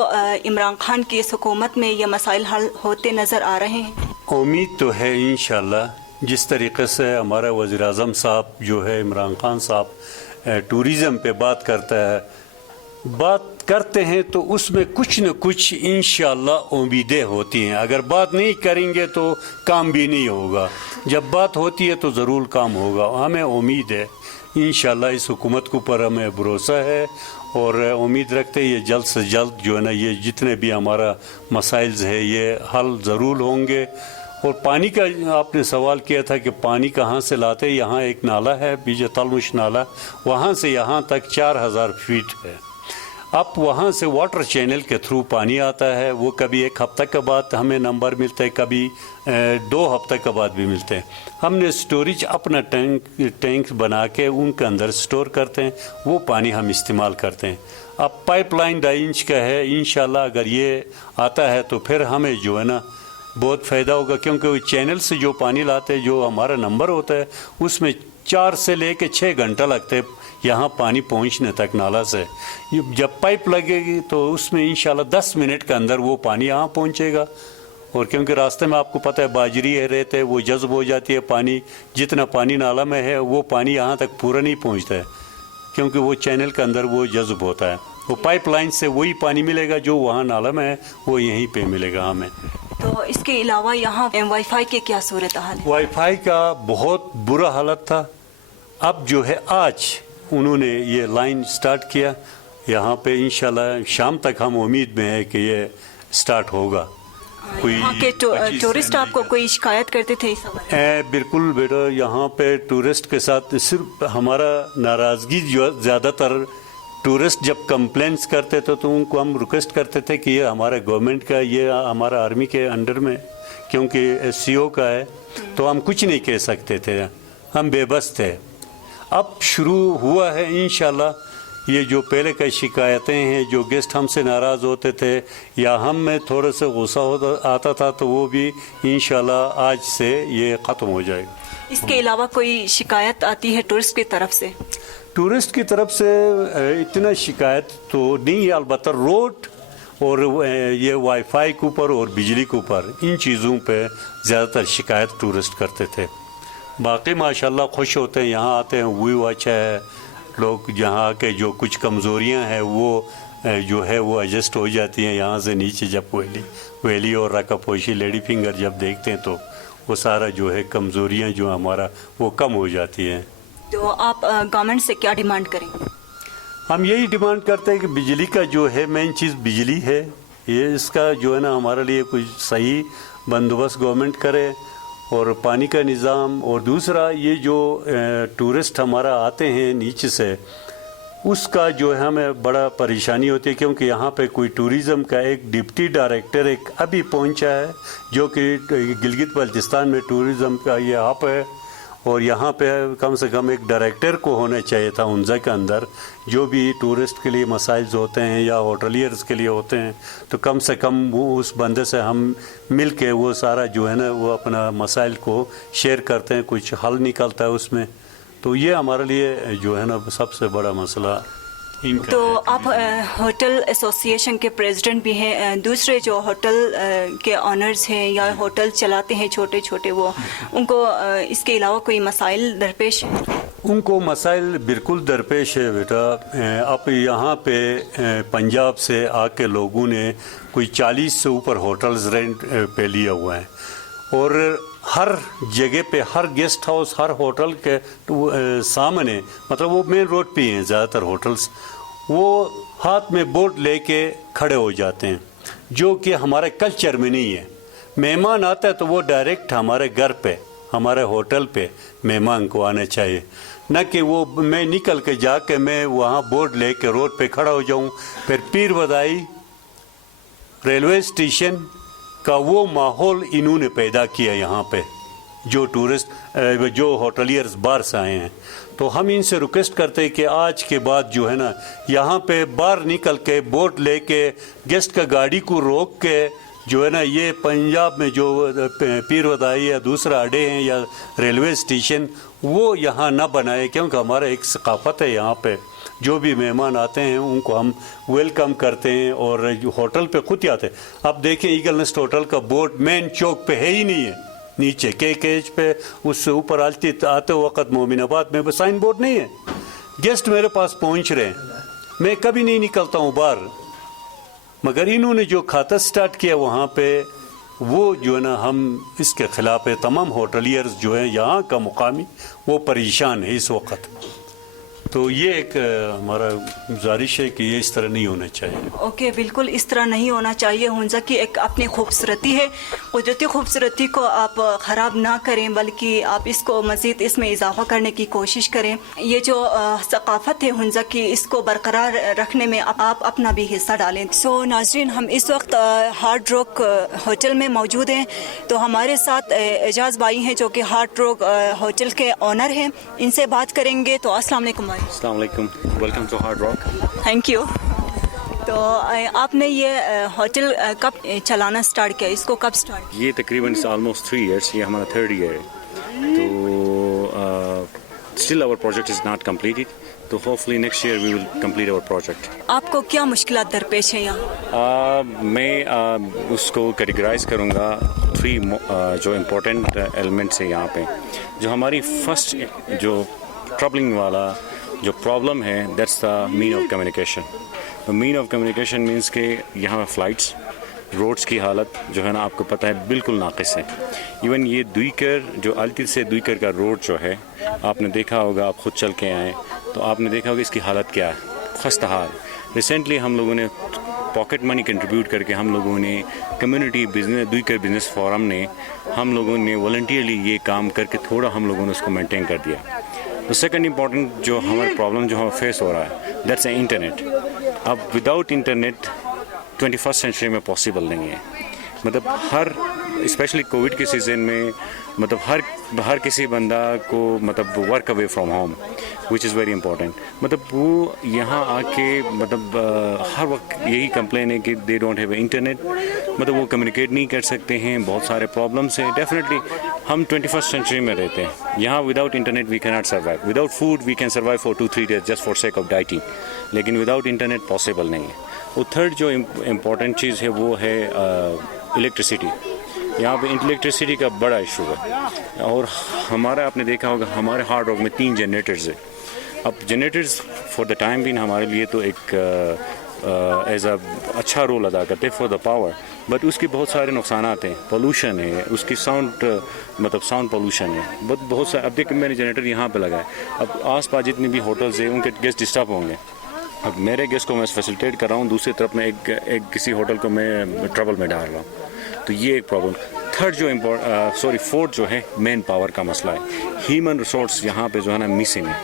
इमरान खान की इस हुकूमत में ये मसाइल हल होते नज़र आ रहे हैं? उम्मीद तो है इंशाल्लाह। जिस तरीके से हमारा वज़ीर आज़म साहब जो है इमरान खान साहब टूरिज़म पे बात करते हैं तो उसमें कुछ न कुछ इंशाल्लाह उम्मीदें होती हैं। अगर बात नहीं करेंगे तो काम भी नहीं होगा, जब बात होती है तो ज़रूर काम होगा। हमें उम्मीद है इंशाल्लाह, इस हुकूमत के ऊपर हमें भरोसा है और उम्मीद रखते हैं ये जल्द से जल्द जो है ना ये जितने भी हमारा मसाइल्स है ये हल ज़रूर होंगे। और पानी का आपने सवाल किया था कि पानी कहाँ से लाते, यहाँ एक नाला है बीजे तलमुश नाला, वहाँ से यहाँ तक 4000 फीट है। अब वहाँ से वाटर चैनल के थ्रू पानी आता है। वो कभी 1 हफ्ते के बाद हमें नंबर मिलते हैं, कभी 2 हफ्ते के बाद भी मिलते हैं। हमने स्टोरेज अपना टैंक बना के उनके अंदर स्टोर करते हैं, वो पानी हम इस्तेमाल करते हैं। अब पाइपलाइन 2.5 इंच का है, इंशाल्लाह अगर ये आता है तो फिर हमें जो है ना बहुत फ़ायदा होगा, क्योंकि वो चैनल से जो पानी लाते हैं, जो हमारा नंबर होता है उसमें 4 से लेके 6 घंटा लगते हैं यहाँ पानी पहुँचने तक नाला से। जब पाइप लगेगी तो उसमें इंशाल्लाह 10 मिनट के अंदर वो पानी यहाँ पहुँचेगा। और क्योंकि रास्ते में आपको पता है बाजरी है, रेत है, वो जज्ब हो जाती है पानी, जितना पानी नाला में है वो पानी यहाँ तक पूरा नहीं पहुँचता है, क्योंकि वो चैनल के अंदर वो जज्ब होता है। वो पाइपलाइन से वही पानी मिलेगा जो वहाँ नाला में है, वो यहीं पे मिलेगा हमें। तो इसके अलावा यहाँ वाईफाई के क्या सूरत हाल है? वाईफाई का बहुत बुरा हालत था। अब जो है आज उन्होंने ये लाइन स्टार्ट किया यहाँ पे, इंशाल्लाह शाम तक हम उम्मीद में है कि ये स्टार्ट होगा। कोई यहाँ के टूरिस्ट आपको कोई शिकायत करते थे इस हवाले? बिल्कुल बेटा, यहाँ पे टूरिस्ट के साथ सिर्फ हमारा नाराज़गी जो ज़्यादातर टूरिस्ट जब कंप्लेंट्स करते थे तो उनको हम रिक्वेस्ट करते थे कि ये हमारे गवर्नमेंट का, ये हमारा आर्मी के अंडर में, क्योंकि SCO का है तो हम कुछ नहीं कह सकते थे, हम बेबस थे। अब शुरू हुआ है इंशाल्लाह। ये जो पहले की शिकायतें हैं, जो गेस्ट हमसे नाराज़ होते थे या हम में थोड़ा सा गुस्सा आता था, तो वो भी इंशाल्लाह आज से ये ख़त्म हो जाएगा। इसके अलावा कोई शिकायत आती है टूरिस्ट की तरफ से? टूरिस्ट की तरफ से इतना शिकायत तो नहीं है, अलबत्ता रोड और ये वाईफाई के ऊपर और बिजली के ऊपर, इन चीज़ों पे ज़्यादातर शिकायत टूरिस्ट करते थे। बाकी माशाल्लाह खुश होते हैं, यहाँ आते हैं, व्यू अच्छा है, लोग यहाँ के जो कुछ कमज़ोरियाँ हैं वो जो है वो एडजस्ट हो जाती हैं। यहाँ से नीचे जब वैली और रकापोशी, लेडी फिंगर जब देखते हैं तो वो सारा जो है कमज़ोरियाँ जो हमारा वो कम हो जाती हैं। तो आप गवर्नमेंट से क्या डिमांड करेंगे? हम यही डिमांड करते हैं कि बिजली का जो है मेन चीज़ बिजली है, ये इसका जो है ना हमारे लिए कुछ सही बंदोबस्त गवर्नमेंट करे, और पानी का निज़ाम, और दूसरा ये जो टूरिस्ट हमारा आते हैं नीचे से, उसका जो है हमें बड़ा परेशानी होती है, क्योंकि यहाँ पे कोई टूरिज़म का एक डिप्टी डायरेक्टर एक अभी पहुँचा है जो कि गिलगित बल्तिस्तान में टूरिज़म का ये हब है, और यहाँ पे कम से कम एक डायरेक्टर को होना चाहिए था हुंजा के अंदर, जो भी टूरिस्ट के लिए मसाइल्स होते हैं या होटलियर्स के लिए होते हैं, तो कम से कम वो उस बंदे से हम मिल के वो सारा जो है ना वो अपना मसाइल को शेयर करते हैं, कुछ हल निकलता है उसमें। तो ये हमारे लिए जो है ना सबसे बड़ा मसला इनका तो है। आप होटल एसोसिएशन के प्रेसिडेंट भी हैं, दूसरे जो होटल के ऑनर्स हैं या होटल चलाते हैं छोटे छोटे, वो उनको इसके अलावा कोई मसाइल दरपेश है? उनको मसाइल बिल्कुल दरपेश है बेटा। अब यहाँ पे पंजाब से आके लोगों ने कोई 40 से ऊपर होटल्स रेंट पे लिया हुआ है, और हर जगह पे हर गेस्ट हाउस हर होटल के सामने, मतलब वो मेन रोड पे हैं ज़्यादातर होटल्स, वो हाथ में बोर्ड लेके खड़े हो जाते हैं, जो कि हमारे कल्चर में नहीं है। मेहमान आता है तो वो डायरेक्ट हमारे घर पे हमारे होटल पे मेहमान को आना चाहिए, न कि वो मैं निकल के जाके मैं वहाँ बोर्ड लेके रोड पे खड़ा हो जाऊँ। फिर पीर बदाई रेलवे स्टेशन का वो माहौल इन्होंने पैदा किया यहाँ पे, जो टूरिस्ट जो होटलियर्स बाहर से आए हैं। तो हम इनसे रिक्वेस्ट करते हैं कि आज के बाद जो है ना यहाँ पे बाहर निकल के बोट लेके गेस्ट का गाड़ी को रोक के जो है ना ये पंजाब में जो पीर वदाई या दूसरा अड्डे हैं या रेलवे स्टेशन वो यहाँ ना बनाए, क्योंकि हमारा एक सकाफत है यहाँ पे। जो भी मेहमान आते हैं उनको हम वेलकम करते हैं, और होटल पे खुद ही आते हैं। अब देखें ईगल नेस्ट होटल का बोर्ड मेन चौक पे है ही नहीं है, नीचे केज पे उससे ऊपर आते वक्त मोमिनाबाद में साइन बोर्ड नहीं है। गेस्ट मेरे पास पहुंच रहे हैं, मैं कभी नहीं निकलता हूँ बाहर, मगर इन्होंने जो खाता स्टार्ट किया वहाँ पे वो जो है ना हम इसके खिलाफ है। तमाम होटलियर्स जो है यहाँ का मुकामी वो परेशान है इस वक्त। तो ये एक हमारा गुजारिश है कि ये इस तरह नहीं होना चाहिए। ओके, बिल्कुल इस तरह नहीं होना चाहिए। हुंजा की एक अपनी खूबसूरती है, कुदरती खूबसूरती को आप ख़राब ना करें, बल्कि आप इसको मज़ीद इसमें इजाफा करने की कोशिश करें। ये जो सकाफ़त है हुंजा की, इसको बरकरार रखने में आप अपना भी हिस्सा डालें। सो नाज़रीन, हम इस वक्त हार्ड रॉक होटल में मौजूद हैं। तो हमारे साथ एजाज़ भाई हैं जो कि हार्ड रॉक होटल के ऑनर हैं, इनसे बात करेंगे। तो अस्सलाम वालेकुम भाई। अस्सलाम वालेकुम, welcome to Hard Rock. Thank you. तो आपने ये होटल कब चलाना स्टार्ट किया, इसको कब स्टार्ट किया? ये तकरीबन ऑलमोस्ट 3 इयर्स, ये हमारा 3rd ईयर है। तो still our project is not completed, तो hopefully next year we will complete our project. आपको क्या मुश्किलात दरपेश है यहाँ? मैं उसको कैटेगराइज करूँगा 3 जो इम्पोर्टेंट एलिमेंट्स है यहाँ पे। जो हमारी फर्स्ट जो ट्रबलिंग वाला जो प्रॉब्लम है, that's the mean of communication. Mean of communication means के यहाँ फ्लाइट्स, रोड्स की हालत जो है ना आपको पता है बिल्कुल नाक़िस है। इवन ये दुईकर जो अल्तिल से दुईकर का रोड जो है, आपने देखा होगा, आप ख़ुद चल के आए तो आपने देखा होगा इसकी हालत क्या है, खस्ता हाल। रिसेंटली हम लोगों ने पॉकेट मनी कंट्रीब्यूट करके हम लोगों ने कम्युनिटी बिजनेस दुईकर बिजनेस फोरम ने हम लोगों ने वॉलंटियरली ये काम करके थोड़ा हम लोगों ने उसको मेंटेन कर दिया। तो सेकंड इम्पॉर्टेंट जो हमारा प्रॉब्लम जो हमें फेस हो रहा है, दैट्स इंटरनेट। अब विदाउट इंटरनेट 21st सेंचुरी में पॉसिबल नहीं है। मतलब हर स्पेशली कोविड के सीज़न में मतलब हर किसी बंदा को मतलब work away from home, which is very important. मतलब वो यहाँ आके मतलब हर वक्त यही कंप्लेन है कि दे डोंट हैव इंटरनेट, मतलब वो कम्युनिकेट नहीं कर सकते हैं, बहुत सारे प्रॉब्लम्स हैं। डेफिनेटली हम 21st सेंचुरी में रहते हैं, यहाँ without internet we can not survive. Without food we can survive for 2-3 days just for sake of dieting, लेकिन विदाउट इंटरनेट पॉसिबल नहीं है। और थर्ड जो इम्पॉर्टेंट चीज़ है वो है इलेक्ट्रिसिटी। यहाँ पे इलेक्ट्रिसिटी का बड़ा इशू है, और हमारा आपने देखा होगा हमारे हार्ड रॉक में 3 जनरेटर्स है। अब generators for the time being हमारे लिए तो एक एज अ अच्छा रोल अदा करते हैं फॉर द पावर, बट उसके बहुत सारे नुकसानात हैं। पोल्यूशन है, उसकी मतलब साउंड पोल्यूशन है, बहुत सारे। अब देखिए मैंने जनरेटर यहाँ पे लगाया, अब आस पास जितने भी होटल्स हैं उनके गेस्ट डिस्टर्ब होंगे, अब मेरे गेस्ट को मैं फैसिलिटेट कर रहा हूँ, दूसरी तरफ में एक किसी होटल को मैं ट्रबल में डाल रहा हूँ, तो ये एक प्रॉब्लम। थर्ड जो फोर्थ जो है मेन पावर का मसला है। ह्यूमन रिसोर्स यहाँ पे जो है ना मिसिंग है,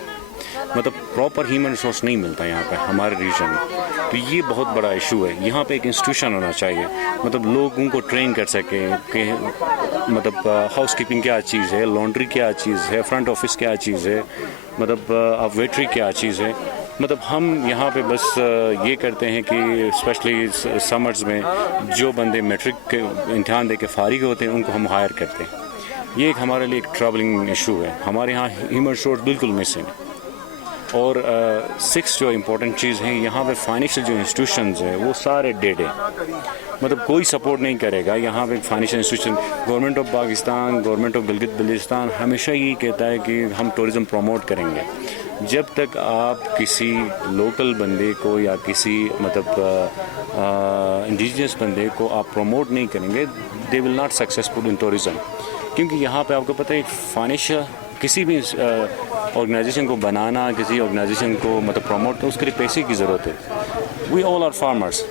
मतलब प्रॉपर ह्यूमन रिसोर्स नहीं मिलता यहाँ पे हमारे रीजन में, तो ये बहुत बड़ा इशू है। यहाँ पे एक इंस्टीट्यूशन होना चाहिए, मतलब लोगों को ट्रेन कर सके कि मतलब हाउस कीपिंग क्या चीज़ है, लॉन्ड्री क्या चीज़ है, फ्रंट ऑफिस क्या चीज़ है, मतलब वेटरी क्या चीज़ है। मतलब हम यहाँ पे बस ये करते हैं कि स्पेशली समर्स में जो बंदे मैट्रिक के इम्तहान दे के फारिग होते हैं उनको हम हायर करते हैं। ये एक हमारे लिए एक ट्रबलिंग इशू है। हमारे यहाँ ह्यूमन रिसोर्स बिल्कुल मिसिंग है। और सिक्स जो इम्पोर्टेंट चीज़ है, यहाँ पे फाइनेंशियल जो इंस्टीट्यूशंस हैं वो सारे डेड हैं, मतलब कोई सपोर्ट नहीं करेगा यहाँ पे financial institution. Government of Pakistan, government of Gilgit Baltistan हमेशा यही कहता है कि हम टूरिज़म प्रमोट करेंगे। जब तक आप किसी लोकल बंदे को या किसी मतलब इंडिजिनस बंदे को आप प्रमोट नहीं करेंगे, they will not successful in tourism. क्योंकि यहाँ पे आपको पता है फाइनेंशियल किसी भी ऑर्गेनाइजेशन को बनाना, किसी ऑर्गेनाइजेशन को मतलब प्रमोट, तो उसके लिए पैसे की ज़रूरत है। वी ऑल आर फार्मर्स,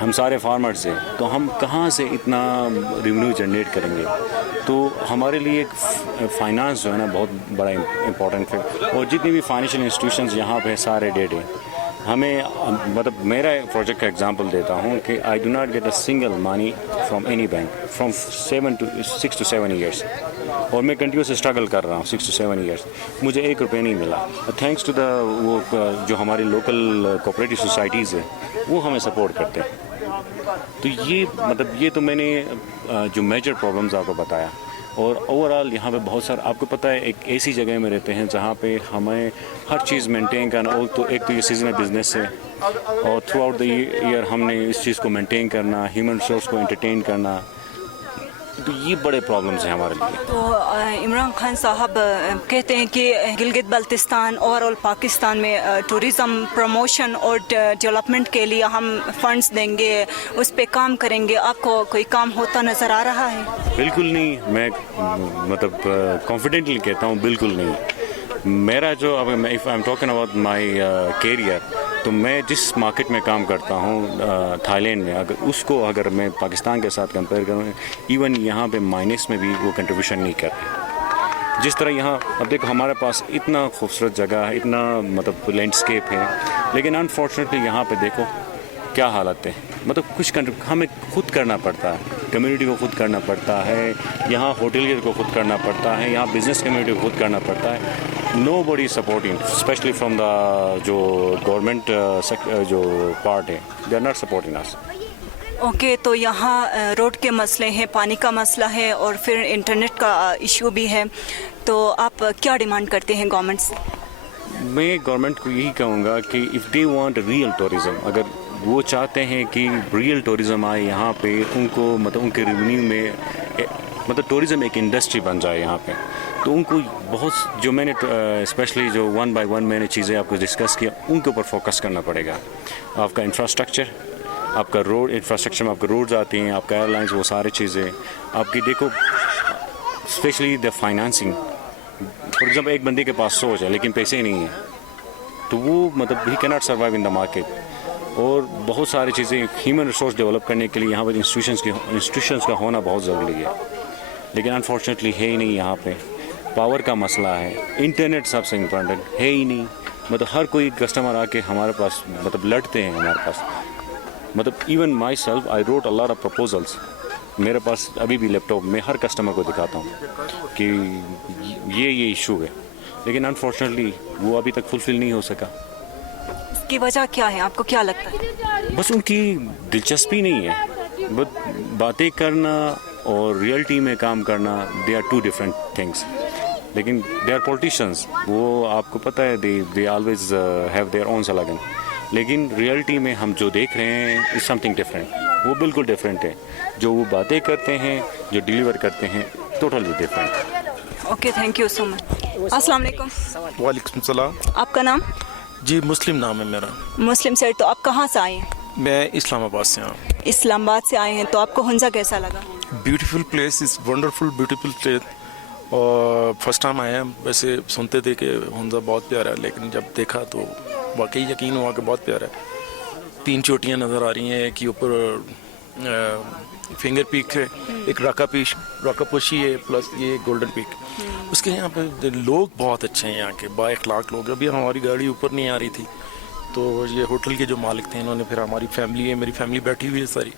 हम सारे फार्मर्स हैं, तो हम कहाँ से इतना रेवेन्यू जनरेट करेंगे? तो हमारे लिए फाइनेंस जो है ना बहुत बड़ा इम्पोर्टेंट है। और जितनी भी फाइनेंशियल इंस्टीट्यूशंस यहाँ पे सारे डेट हैं। हमें मतलब मेरा प्रोजेक्ट का एग्जांपल देता हूँ कि I do not get a single money from any bank from 6 to 7 years, और मैं कंटिन्यूस स्ट्रगल कर रहा हूँ 6 to 7 ईयर्स, मुझे 1 रुपये नहीं मिला। थैंक्स टू द वो जो हमारी लोकल कोऑपरेटिव सोसाइटीज़ है वो हमें सपोर्ट करते हैं। तो ये मतलब ये तो मैंने जो मेजर प्रॉब्लम्स आपको बताया। और ओवरऑल यहाँ पे बहुत सारा आपको पता है, एक ऐसी जगह में रहते हैं जहाँ पे हमें हर चीज़ मेंटेन करना, और तो एक तो ये सीजनल बिजनेस है, और थ्रू आउट द ईयर हमने इस चीज़ को मेंटेन करना, ह्यूमन रिसोर्स को एंटरटेन करना, तो ये बड़े प्रॉब्लम्स हैं हमारे लिए। तो इमरान खान साहब कहते हैं कि गिलगित बल्तिस्तान ओवरऑल पाकिस्तान में टूरिज़म प्रमोशन और डेवलपमेंट के लिए हम फंड्स देंगे, उस पे काम करेंगे। आपको कोई काम होता नज़र आ रहा है? बिल्कुल नहीं, मैं मतलब कॉन्फिडेंटली कहता हूँ बिल्कुल नहीं। मेरा जो अब if I am talking about my career, तो मैं जिस मार्केट में काम करता हूँ थाईलैंड में, अगर मैं पाकिस्तान के साथ कंपेयर करूँ, इवन यहाँ पे माइनस में भी वो कंट्रीब्यूशन नहीं कर रहे। जिस तरह यहाँ अब देखो हमारे पास इतना खूबसूरत जगह है, इतना मतलब लैंडस्केप है, लेकिन अनफॉर्चुनेटली यहाँ पे देखो क्या हालत है। मतलब कुछ हमें खुद करना पड़ता है, कम्युनिटी को खुद करना पड़ता है, यहाँ होटलियर को खुद करना पड़ता है, यहाँ बिजनेस कम्युनिटी को खुद करना पड़ता है। Nobody supporting, especially from the जो गवर्नमेंट जो पार्ट है, they are not supporting us. Okay, तो यहाँ रोड के मसले हैं, पानी का मसला है, और फिर इंटरनेट का इशू भी है। तो आप क्या डिमांड करते हैं गवर्नमेंट से? मैं गवर्नमेंट को यही कहूँगा कि if they want real tourism, अगर वो चाहते हैं कि रियल टूरिज़म आए यहाँ पे, उनको मतलब उनके रेवेन्यू में मतलब टूरिज़म एक इंडस्ट्री बन जाए यहाँ पे, तो उनको बहुत जो मैंने स्पेशली जो 1 by 1 मैंने चीज़ें आपको डिस्कस किया, उनके ऊपर फोकस करना पड़ेगा। आपका इंफ्रास्ट्रक्चर, आपका रोड इंफ्रास्ट्रक्चर में आपके रोड्स आती हैं, आपका एयरलाइंस, वो सारी चीज़ें आपकी देखो, specially the financing. For example एक बंदे के पास सोच है लेकिन पैसे ही नहीं है, तो वो मतलब ही cannot survive in the market. और बहुत सारी चीज़ें ह्यूमन रिसोर्स डेवलप करने के लिए यहाँ पर इंस्टीट्यूशंस का होना बहुत ज़रूरी है, लेकिन अनफॉर्चुनेटली है ही नहीं। यहाँ पे पावर का मसला है, इंटरनेट सबसे इम्पोर्टेंट है ही नहीं। मतलब हर कोई कस्टमर आके हमारे पास मतलब लड़ते हैं हमारे पास। मतलब even my self I wrote a lot of proposals, मेरे पास अभी भी लैपटॉप में हर कस्टमर को दिखाता हूँ कि ये इशू है, लेकिन अनफॉर्चुनेटली वो अभी तक फुलफिल नहीं हो सका। इसकी वजह क्या है, आपको क्या लगता है? बस उनकी दिलचस्पी नहीं है, बस बातें करना और रियलिटी में काम करना, दे आर 2 डिफरेंट थिंग्स। लेकिन दे आर पॉलिटिशियंस, वो आपको पता है they always have their own slogan, लेकिन रियलिटी में हम जो देख रहे हैं इज समथिंग डिफरेंट, वो बिल्कुल डिफरेंट है। जो वो बातें करते हैं, जो डिलीवर करते हैं, totally different. Okay, thank you so much. अस्सलाम वालेकुम। वालेकुम सलाम। आपका नाम? जी मुस्लिम नाम है मेरा। मुस्लिम सर, तो आप कहाँ से आए हैं? मैं इस्लामाबाद से हूँ। इस्लामाबाद से आए हैं, तो आपको हुंजा कैसा लगा? Beautiful place, is wonderful beautiful place. और फर्स्ट टाइम आए हैं, वैसे सुनते थे कि हुंजा बहुत प्यारा है, लेकिन जब देखा तो वाकई यकीन हुआ कि बहुत प्यारा है। 3 चोटियाँ नज़र आ रही हैं, एक के ऊपर फिंगर पीक है, एक राकापोशी है, प्लस ये गोल्डन पीक। उसके यहाँ पे लोग बहुत अच्छे हैं, यहाँ के बाइखलाक लोग। अभी हमारी गाड़ी ऊपर नहीं आ रही थी तो ये होटल के जो मालिक थे इन्होंने फिर हमारी फैमिली है, मेरी फैमिली बैठी हुई है सारी,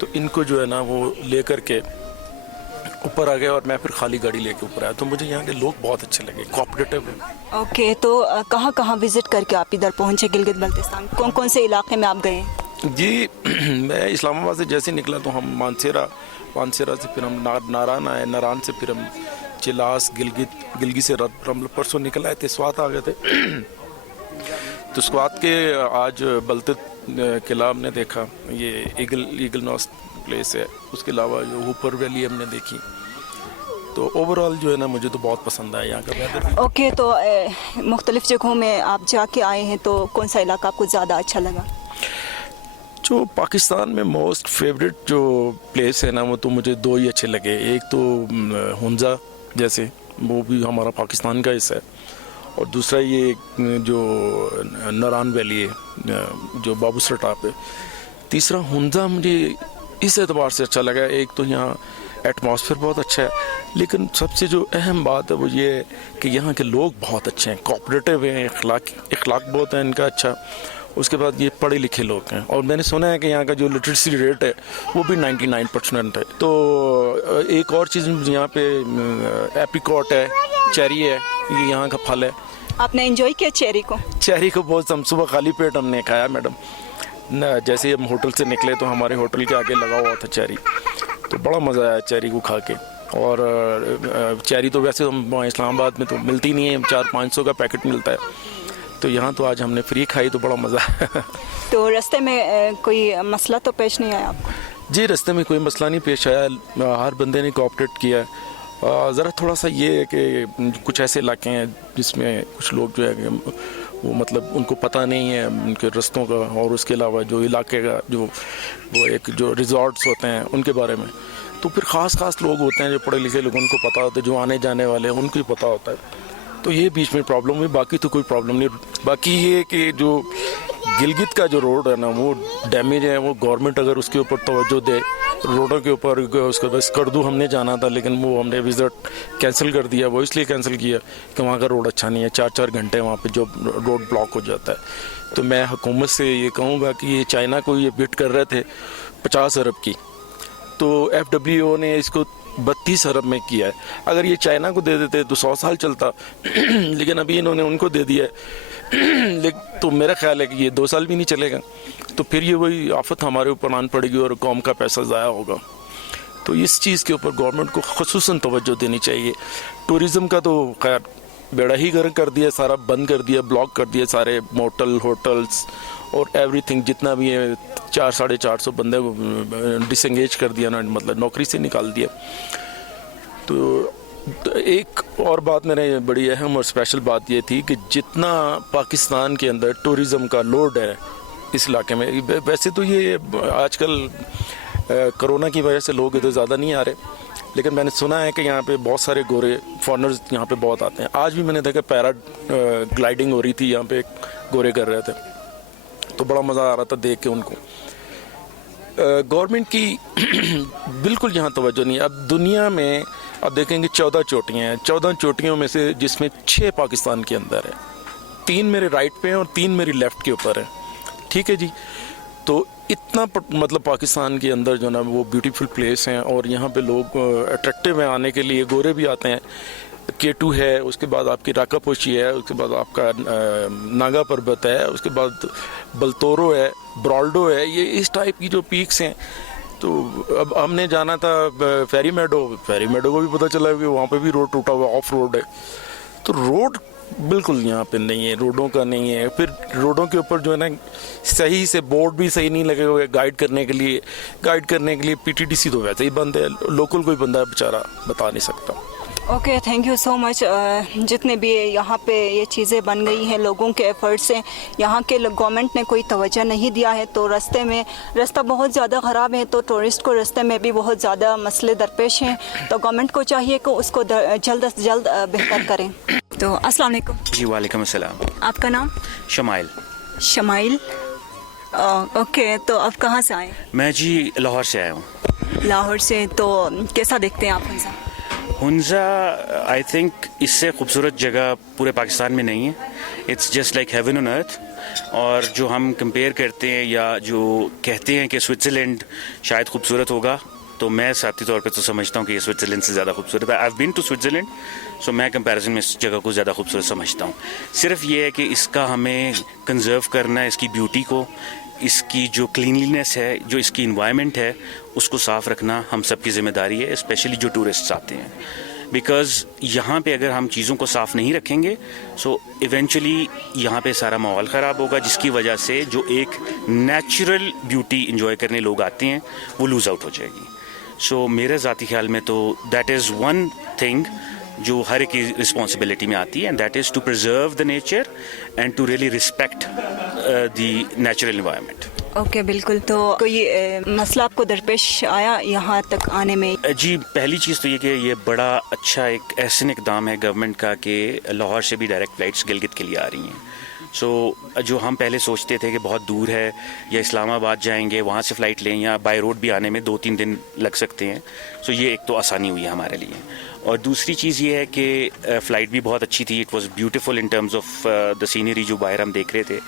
तो इनको जो है ना वो ले करके ऊपर आ गया और मैं फिर खाली गाड़ी लेके ऊपर आया। तो मुझे यहाँ के लोग बहुत अच्छे लगे, कोऑपरेटिव हैं। ओके, तो कहाँ कहाँ विजिट करके आप इधर पहुँचे गिलगित बल्तिस्तान? कौन कौन से इलाके में आप गए? जी मैं इस्लामाबाद से जैसे निकला तो हम मानसेरा से फिर हम नारान आए, नारान से फिर हम चिलास, गिलगित से रमल परसों निकल आए थे, स्वात आ गए थे। तो स्वात के आज बल्तित किला हमने देखा, ये ईगल नॉस्ट प्लेस है, उसके अलावा जो ऊपर वैली हमने देखी। तो ओवरऑल जो है ना मुझे तो बहुत पसंद आया यहाँ का वेदर। ओके, तो मुख्तलिफ जगहों में आप जाके आए हैं, तो कौन सा इलाका आपको ज़्यादा अच्छा लगा? जो पाकिस्तान में मोस्ट फेवरेट जो प्लेस है ना वो तो मुझे 2 ही अच्छे लगे। एक तो हुंजा, जैसे वो भी हमारा पाकिस्तान का हिस्सा है, और दूसरा ये जो नारान वैली है जो बाबूसर टॉप है। तीसरा हुंजा मुझे इस एतबार से अच्छा लगा, एक तो यहाँ एटमॉस्फेयर बहुत अच्छा है, लेकिन सबसे जो अहम बात है वो ये है कि यहाँ के लोग बहुत अच्छे हैं, कोऑपरेटिव हैं, इखलाक बहुत है इनका अच्छा। उसके बाद ये पढ़े लिखे लोग हैं, और मैंने सुना है कि यहाँ का जो लिटरेसी रेट है वो भी 99% है। तो एक और चीज़ यहाँ पे एप्रिकॉट है, चेरी है, ये यहाँ का फल है। आपने एंजॉय किया चेरी को? चेरी को बहुत, हम सुबह खाली पेट हमने खाया मैडम न, जैसे हम होटल से निकले तो हमारे होटल के आगे लगा हुआ था चेरी, तो बड़ा मज़ा आया चेरी को खा के। और चेरी तो वैसे हम इस्लामाबाद में तो मिलती नहीं है, 400-500 का पैकेट मिलता है, तो यहाँ तो आज हमने फ्री खाई तो बड़ा मज़ा आया। तो रास्ते में कोई मसला तो पेश नहीं आया आपको? जी रास्ते में कोई मसला नहीं पेश आया, हर बंदे ने कोऑपरेट किया है। ज़रा थोड़ा सा ये है कि कुछ ऐसे इलाके हैं जिसमें कुछ लोग जो है वो मतलब उनको पता नहीं है उनके रास्तों का, और उसके अलावा जो इलाके का जो वो एक जो रिजॉर्ट्स होते हैं उनके बारे में, तो फिर ख़ास लोग होते हैं जो पढ़े लिखे लोग, उनको पता होता है, जो आने जाने वाले हैं उनको ही पता होता है। तो ये बीच में प्रॉब्लम हुई, बाकी तो कोई प्रॉब्लम नहीं। बाकी ये कि जो गिलगित का जो रोड है ना वो डैमेज है, वो गवर्नमेंट अगर उसके ऊपर तवज्जो दे, रोडों के ऊपर। उसके बाद स्कर्दू हमने जाना था, लेकिन वो हमने विजिट कैंसिल कर दिया। वो इसलिए कैंसिल किया कि वहाँ का रोड अच्छा नहीं है, 4-4 घंटे वहाँ पे जो रोड ब्लॉक हो जाता है। तो मैं हुकूमत से ये कहूँगा कि ये चाइना को ये बिड कर रहे थे 50 अरब की, तो FWO ने इसको 32 अरब में किया है। अगर ये चाइना को दे देते तो 100 साल चलता, लेकिन अभी इन्होंने उनको दे दिया है। तो मेरा ख्याल है कि ये 2 साल भी नहीं चलेगा, तो फिर ये वही आफत हमारे ऊपर आन पड़ेगी और कौम का पैसा ज़ाया होगा। तो इस चीज़ के ऊपर गवर्नमेंट को ख़ुसूसन तवज्जो देनी चाहिए। टूरिज़म का तो खैर बेड़ा ही गर्क कर दिया, सारा बंद कर दिया, ब्लॉक कर दिया सारे मोटल, होटल्स और एवरीथिंग, जितना भी है 400-450 बंदे डिसंगेज कर दिया ना, मतलब नौकरी से निकाल दिया। तो एक और बात मेरे बड़ी अहम और स्पेशल बात ये थी कि जितना पाकिस्तान के अंदर टूरिज़म का लोड है इस इलाके में, वैसे तो ये आजकल कोरोना की वजह से लोग इधर ज़्यादा नहीं आ रहे, लेकिन मैंने सुना है कि यहाँ पे बहुत सारे गोरे फॉरनर्स यहाँ पे बहुत आते हैं। आज भी मैंने देखा पैरा ग्लाइडिंग हो रही थी, यहाँ पे गोरे कर रहे थे, तो बड़ा मज़ा आ रहा था देख के उनको। गवर्नमेंट की बिल्कुल यहाँ तवज्जो नहीं है। अब दुनिया में अब देखेंगे 14 चोटियाँ हैं, 14 चोटियों में से जिसमें 6 पाकिस्तान के अंदर है, 3 मेरे राइट पे हैं और 3 मेरी लेफ़्ट के ऊपर है, ठीक है जी। तो इतना मतलब पाकिस्तान के अंदर जो ना वो ब्यूटीफुल प्लेस हैं, और यहाँ पे लोग अट्रैक्टिव हैं आने के लिए, गोरे भी आते हैं। K2 है, उसके बाद आपकी राकापोशी है, उसके बाद आपका नागा पर्वत है, उसके बाद बल्तोरो है, ब्रॉल्डो है, ये इस टाइप की जो पीक्स हैं। तो अब हमने जाना था फेरी मेडो को भी पता चला कि वहाँ पे भी रोड टूटा हुआ, ऑफ रोड है। तो रोड बिल्कुल यहाँ पे नहीं है, रोडों का नहीं है। फिर रोडों के ऊपर जो है ना सही से बोर्ड भी सही नहीं लगे हुए गाइड करने के लिए PTDC तो वैसे ही बंद है, लोकल कोई बंदा बेचारा बता नहीं सकता। Okay, thank you so much. जितने भी यहाँ पे ये चीज़ें बन गई हैं लोगों के एफर्ट से, यहाँ के गवर्नमेंट ने कोई तवज्जो नहीं दिया है, तो रास्ता बहुत ज़्यादा ख़राब है, तो टूरिस्ट को रास्ते में भी बहुत ज़्यादा मसले दरपेश हैं। तो गवर्नमेंट को चाहिए कि उसको जल्द से जल्द बेहतर करें। तो अस्सलाम वालेकुम। जी वालेकुम अस्सलाम। आपका नाम? शमाइल। शमाइल। ओके, तो आप कहाँ से आए? मैं जी लाहौर से आया हूँ। लाहौर से। तो कैसा देखते हैं आप हुंजा? हुंजा आई थिंक इससे खूबसूरत जगह पूरे पाकिस्तान में नहीं है। It's just like heaven on earth. और जो हम कंपेयर करते हैं या जो कहते हैं कि स्विट्ज़रलैंड शायद खूबसूरत होगा, तो मैं साथी तौर पे तो समझता हूँ कि ये स्विट्ज़रलैंड से ज़्यादा खूबसूरत है। I have been to Switzerland, so मैं कंपैरिजन में इस जगह को ज़्यादा खूबसूरत समझता हूँ। सिर्फ ये है कि इसका हमें कंजर्व करना है, इसकी ब्यूटी को, इसकी जो क्लीनलीनेस है, जो इसकी इन्वायरमेंट है, उसको साफ़ रखना हम सब की ज़िम्मेदारी है, स्पेशली जो टूरिस्ट्स आते हैं। बिकॉज़ यहाँ पे अगर हम चीज़ों को साफ़ नहीं रखेंगे, सो इवेंचुअली यहाँ पे सारा माहौल ख़राब होगा, जिसकी वजह से जो एक नेचुरल ब्यूटी इंजॉय करने लोग आते हैं वो लूज़ आउट हो जाएगी। सो मेरे ज़ाती ख्याल में तो दैट इज़ वन थिंग जो हर एक की रिस्पॉन्सिबिलिटी में आती है, and that is to preserve the nature and to really respect the natural environment. Okay, बिल्कुल। तो कोई मसला आपको दरपेश आया यहाँ तक आने में? जी, पहली चीज़ तो ये कि ये बड़ा अच्छा एक ऐसा इकदाम है गवर्नमेंट का कि लाहौर से भी डायरेक्ट फ़्लाइट्स गिलगित के लिए आ रही हैं। सो जो हम पहले सोचते थे कि बहुत दूर है या इस्लामाबाद जाएंगे, वहाँ से फ़्लाइट लें, या बाय रोड भी आने में 2-3 दिन लग सकते हैं, सो ये एक तो आसानी हुई है हमारे लिए। और दूसरी चीज़ ये है कि फ़्लाइट भी बहुत अच्छी थी। It was beautiful in terms of the scenery जो बाहर हम देख रहे थे।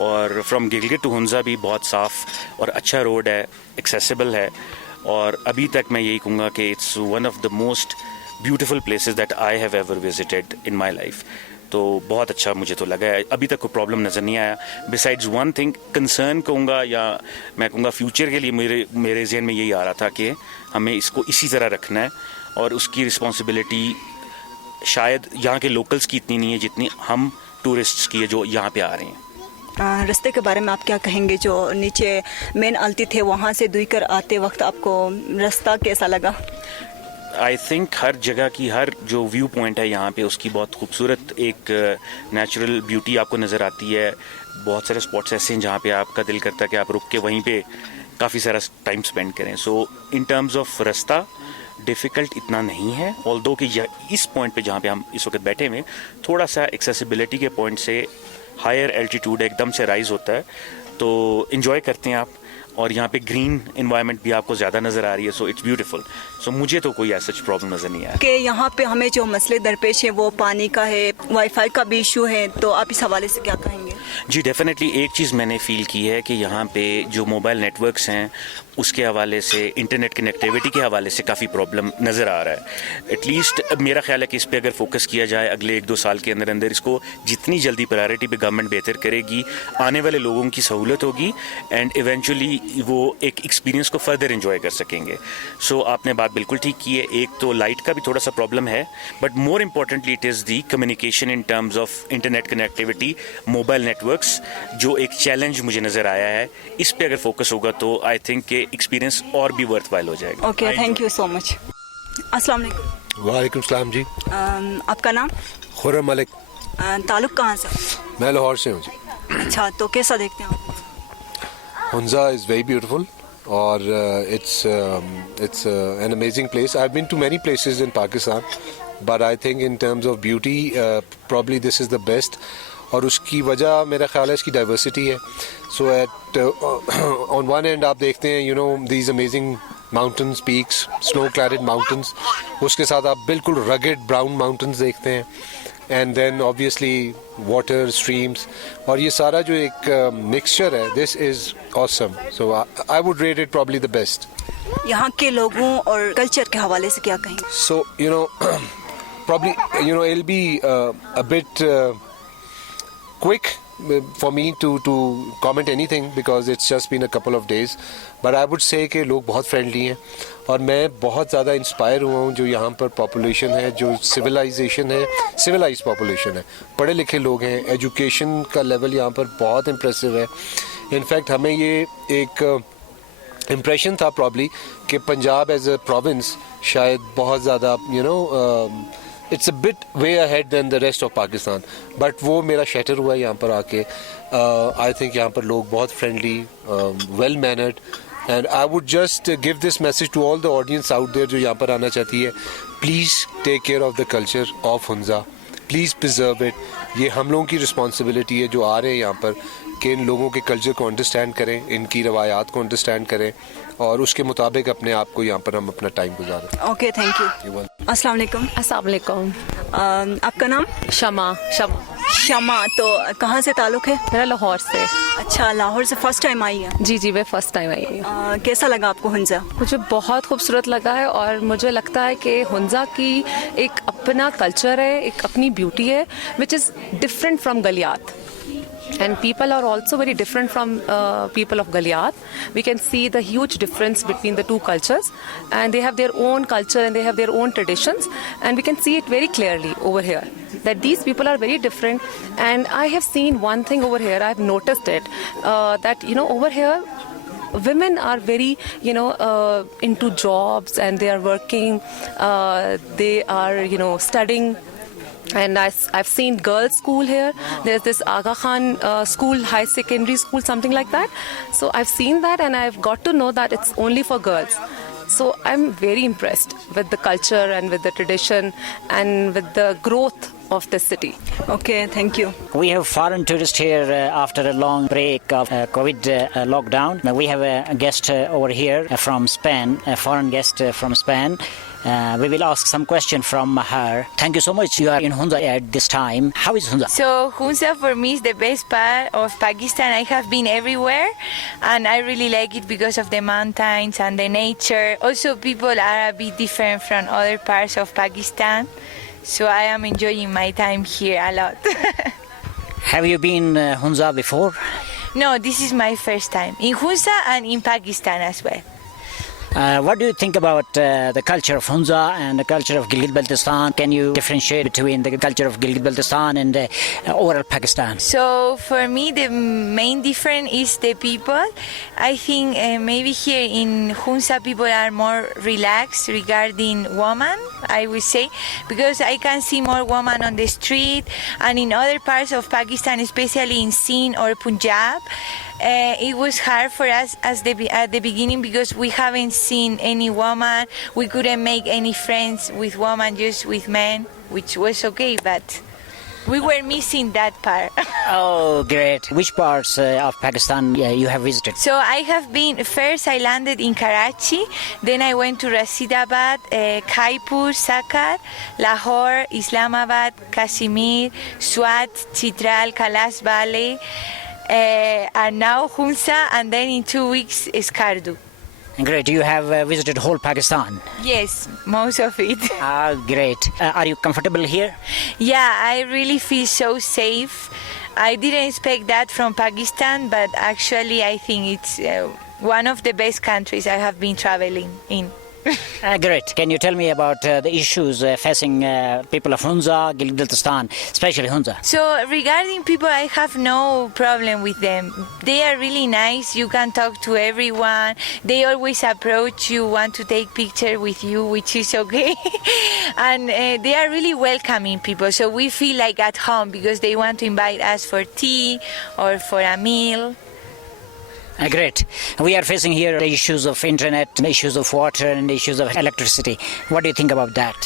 और फ्रॉम गिलगित टू हुंजा भी बहुत साफ़ और अच्छा रोड है, एक्सेसिबल है। और अभी तक मैं यही कहूँगा कि it's one of the most beautiful places that I have ever visited in my life. तो बहुत अच्छा मुझे तो लगा है, अभी तक कोई प्रॉब्लम नज़र नहीं आया। बिसाइड्स वन थिंग कंसर्न कहूँगा, या मैं कहूँगा फ्यूचर के लिए मेरे जहन में यही आ रहा था कि हमें इसको इसी तरह रखना है, और उसकी रिस्पॉन्सिबिलिटी शायद यहाँ के लोकल्स की इतनी नहीं है जितनी हम टूरिस्ट्स की है जो यहाँ पे आ रहे हैं। रास्ते के बारे में आप क्या कहेंगे? जो नीचे मेन आलती थे, वहाँ से दुई कर आते वक्त आपको रास्ता कैसा लगा? आई थिंक हर जगह की हर जो व्यू पॉइंट है यहाँ पे, उसकी बहुत खूबसूरत एक नेचुरल ब्यूटी आपको नज़र आती है। बहुत सारे स्पॉट्स ऐसे हैं जहाँ पे आपका दिल करता है कि आप रुक के वहीं पे काफ़ी सारा टाइम स्पेंड करें। सो इन टर्म्स ऑफ रास्ता डिफ़िकल्ट इतना नहीं है, ऑल्दो कि इस पॉइंट पे जहाँ पे हम इस वक्त बैठे हुए, थोड़ा सा एक्सेसिबिलिटी के पॉइंट से हायर एल्टीट्यूड एकदम से राइज़ होता है, तो इन्जॉय करते हैं आप। और यहाँ पे ग्रीन एनवायरनमेंट भी आपको ज़्यादा नज़र आ रही है, सो इट्स ब्यूटीफुल। सो मुझे तो कोई ऐसा प्रॉब्लम नज़र नहीं आया कि यहाँ पे हमें जो मसले दरपेश है वो पानी का है, वाईफाई का भी इशू है, तो आप इस हवाले से क्या कहेंगे? जी डेफिनेटली एक चीज़ मैंने फ़ील की है कि यहाँ पे जो मोबाइल नेटवर्क्स हैं उसके हवाले से, इंटरनेट कनेक्टिविटी के हवाले से काफ़ी प्रॉब्लम नज़र आ रहा है। एटलीस्ट मेरा ख्याल है कि इस पे अगर फोकस किया जाए अगले 1-2 साल के अंदर अंदर, इसको जितनी जल्दी प्रायोरिटी पे गवर्नमेंट बेहतर करेगी, आने वाले लोगों की सहूलत होगी, एंड इवेंचुअली वो एक एक्सपीरियंस को फर्दर इंजॉय कर सकेंगे। सो आपने बात बिल्कुल ठीक की है। एक तो लाइट का भी थोड़ा सा प्रॉब्लम है, but more importantly it is the communication in terms of internet connectivity, mobile networks, जो एक चैलेंज मुझे नज़र आया है। इस पे अगर फोकस होगा तो आई थिंक के एक्सपीरियंस और भी वर्थवाइल हो जाएगा। Okay, thank you so much. अस्सलाम वालेकुम। वालेकुम सलाम जी। आपका नाम? खुर्रम मलिक। ताल्लुक कहाँ से? मैं लाहौर से हूँ जी। अच्छा, तो कैसा देखते हैं आप? हुंजा इज़ वेरी ब्यूटीफुल और it's an amazing place. I've been to many places in Pakistan, but I think in terms of beauty, probably this is the best. और उसकी वजह मेरा ख्याल है इसकी डाइवर्सिटी है। So at on one end आप देखते हैं you know these amazing mountains, peaks, snow cladded mountains, उसके साथ आप बिल्कुल रगेड ब्राउन माउंटेन्स देखते हैं, and then obviously water, streams, और ये सारा जो एक मिक्सचर है, this is awesome. So I would rate it probably the best. यहाँ के लोगों और कल्चर के हवाले से क्या कहेंगे? So you know probably you know it'll be a bit quick for me to comment anything because it's just been a couple of days, but I would say कि लोग बहुत फ्रेंडली हैं, और मैं बहुत ज़्यादा इंस्पायर हुआ हूँ जो यहाँ पर पॉपुलेशन है, जो सिविलाइजेशन है, सिविलाइज पॉपुलेशन है, पढ़े लिखे लोग हैं, एजुकेशन का लेवल यहाँ पर बहुत इम्प्रेसिव है। इनफैक्ट हमें ये एक इम्प्रेशन था प्रॉब्ली कि पंजाब एज अ प्रोविंस शायद बहुत ज़्यादा you know it's a bit way ahead then the rest of Pakistan, but वो मेरा शैटर हुआ यहाँ पर आके। आई थिंक यहाँ पर लोग बहुत friendly, well mannered, and I would just give this message to all the audience out there जो यहाँ पर आना चाहती है, please take care of the culture of Hunza please preserve it. یہ ہم لوگوں کی رسپانسبلٹی ہے جو آ رہے ہیں یہاں پر کہ ان لوگوں کے کلچر کو انڈرسٹینڈ کریں, ان کی روایات کو انڈرسٹینڈ کریں اور اس کے مطابق اپنے آپ کو یہاں پر ہم اپنا ٹائم گزاریں. Okay, thank you. السلام علیکم. السلام علیکم. آپ کا نام؟ شمع. شمع. تو کہاں سے تعلق ہے؟ میرا لاہور سے. اچھا, لاہور سے فرسٹ ٹائم آئی ہے؟ جی میں فرسٹ ٹائم آئی ہوں. کیسا لگا آپ کو ہنزا؟ مجھے بہت خوبصورت لگا ہے اور مجھے لگتا ہے کہ ہنزا کی ایک اپنا کلچر ہے, ایک اپنی بیوٹی ہے which is different from Galiyat. And people are also very different from people of Galyat. We can see the huge difference between the two cultures, and they have their own culture and they have their own traditions, and we can see it very clearly over here that these people are very different. And I have seen one thing over here, I've noticed it, that over here women are very into jobs and they are working, they are studying. And I've seen girls' school here. There's this Aga Khan school, high secondary school, something like that. So I've seen that and I've got to know that it's only for girls. So I'm very impressed with the culture and with the tradition and with the growth of this city. Okay, thank you. We have foreign tourists here after a long break of COVID lockdown. We have a guest over here from Spain, a foreign guest from Spain. We will ask some question from her. Thank you so much. You are in Hunza at this time. How is Hunza? So Hunza for me is the best part of Pakistan. I have been everywhere and I really like it because of the mountains and the nature. Also people are a bit different from other parts of Pakistan. So I am enjoying my time here a lot. Have you been Hunza before? No, this is my first time in Hunza and in Pakistan as well. What do you think about the culture of Hunza and the culture of Gilgit-Baltistan? Can you differentiate between the culture of Gilgit-Baltistan and overall Pakistan? So for me the main difference is the people. I think maybe here in Hunza people are more relaxed regarding women, I would say, because I can see more women on the street, and in other parts of Pakistan, especially in Sindh or Punjab, it was hard for us at the beginning because we haven't seen any woman. We couldn't make any friends with women, just with men, which was okay, but we were missing that part. Oh, great. Which parts of Pakistan you have visited? So I have been, first I landed in Karachi, then I went to Rasidabad, Kaipur, Sakar, Lahore, Islamabad, Kashmir, Swat, Chitral, Kalas Valley, and now Hunza, and then in 2 weeks Skardu. Great. You have visited whole Pakistan? Yes, most of it. Great. Are you comfortable here? Yeah, I really feel so safe. I didn't expect that from Pakistan, but actually I think it's one of the best countries I have been traveling in. Great. Can you tell me about the issues facing people of Hunza, Gilgit-Baltistan, especially Hunza? So regarding people, I have no problem with them. They are really nice. You can talk to everyone. They always approach you, want to take picture with you, which is okay. And they are really welcoming people. So we feel like at home because they want to invite us for tea or for a meal. Great. We are facing here the issues of internet, issues of water, and issues of electricity. What do you think about that?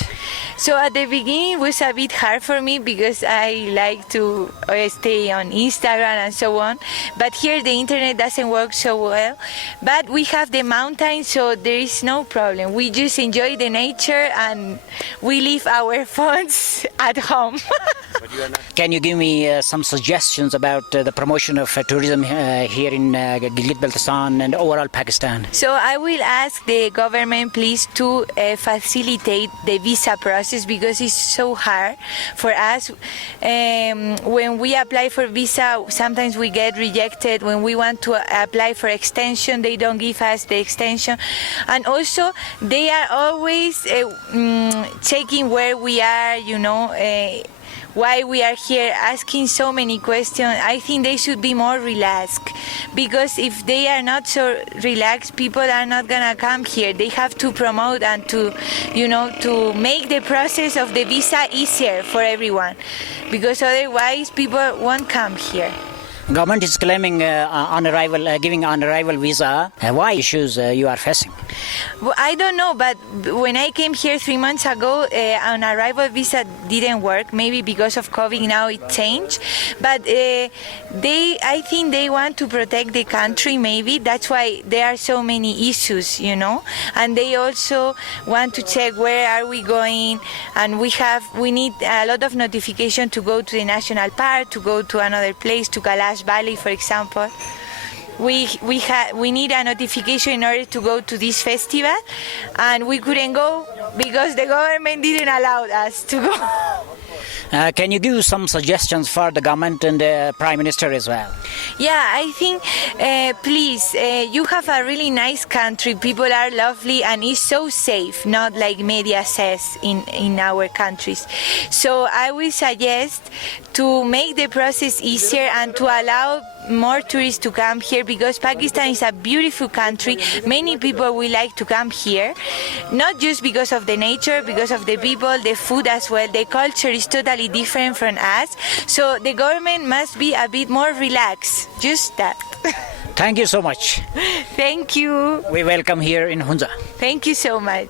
So at the beginning it was a bit hard for me because I like to stay on Instagram and so on. But here the internet doesn't work so well. But we have the mountains, so there is no problem. We just enjoy the nature and we leave our phones at home. Can you give me some suggestions about the promotion of tourism here in Gilgit-Baltistan and overall Pakistan? So I will ask the government please to facilitate the visa process because it's so hard for us. When we apply for visa, sometimes we get rejected. When we want to apply for extension, they don't give us the extension. And also, they are always checking where we are, why we are here, asking so many questions. I think they should be more relaxed because if they are not so relaxed, people are not gonna come here. They have to promote and to make the process of the visa easier for everyone because otherwise people won't come here. Government is claiming on arrival, giving on arrival visa. Why issues you are facing? Well, I don't know, but when I came here 3 months ago, an arrival visa didn't work. Maybe because of COVID now it changed. But I think they want to protect the country. Maybe that's why there are so many issues, you know. And they also want to check where are we going, and we need a lot of notification to go to the national park, to go to another place, to Kalash Valley, for example. We need a notification in order to go to this festival, and we couldn't go because the government didn't allow us to go. Can you give some suggestions for the government and the Prime Minister as well? Yeah, I think, please, you have a really nice country. People are lovely and it's so safe, not like media says in our countries. So I will suggest to make the process easier and to allow more tourists to come here, because Pakistan is a beautiful country. Many people will like to come here, not just because of the nature, because of the people, the food as well. The culture is totally different from us. So the government must be a bit more relaxed. Just that. Thank you so much. Thank you. We welcome here in Hunza. Thank you so much.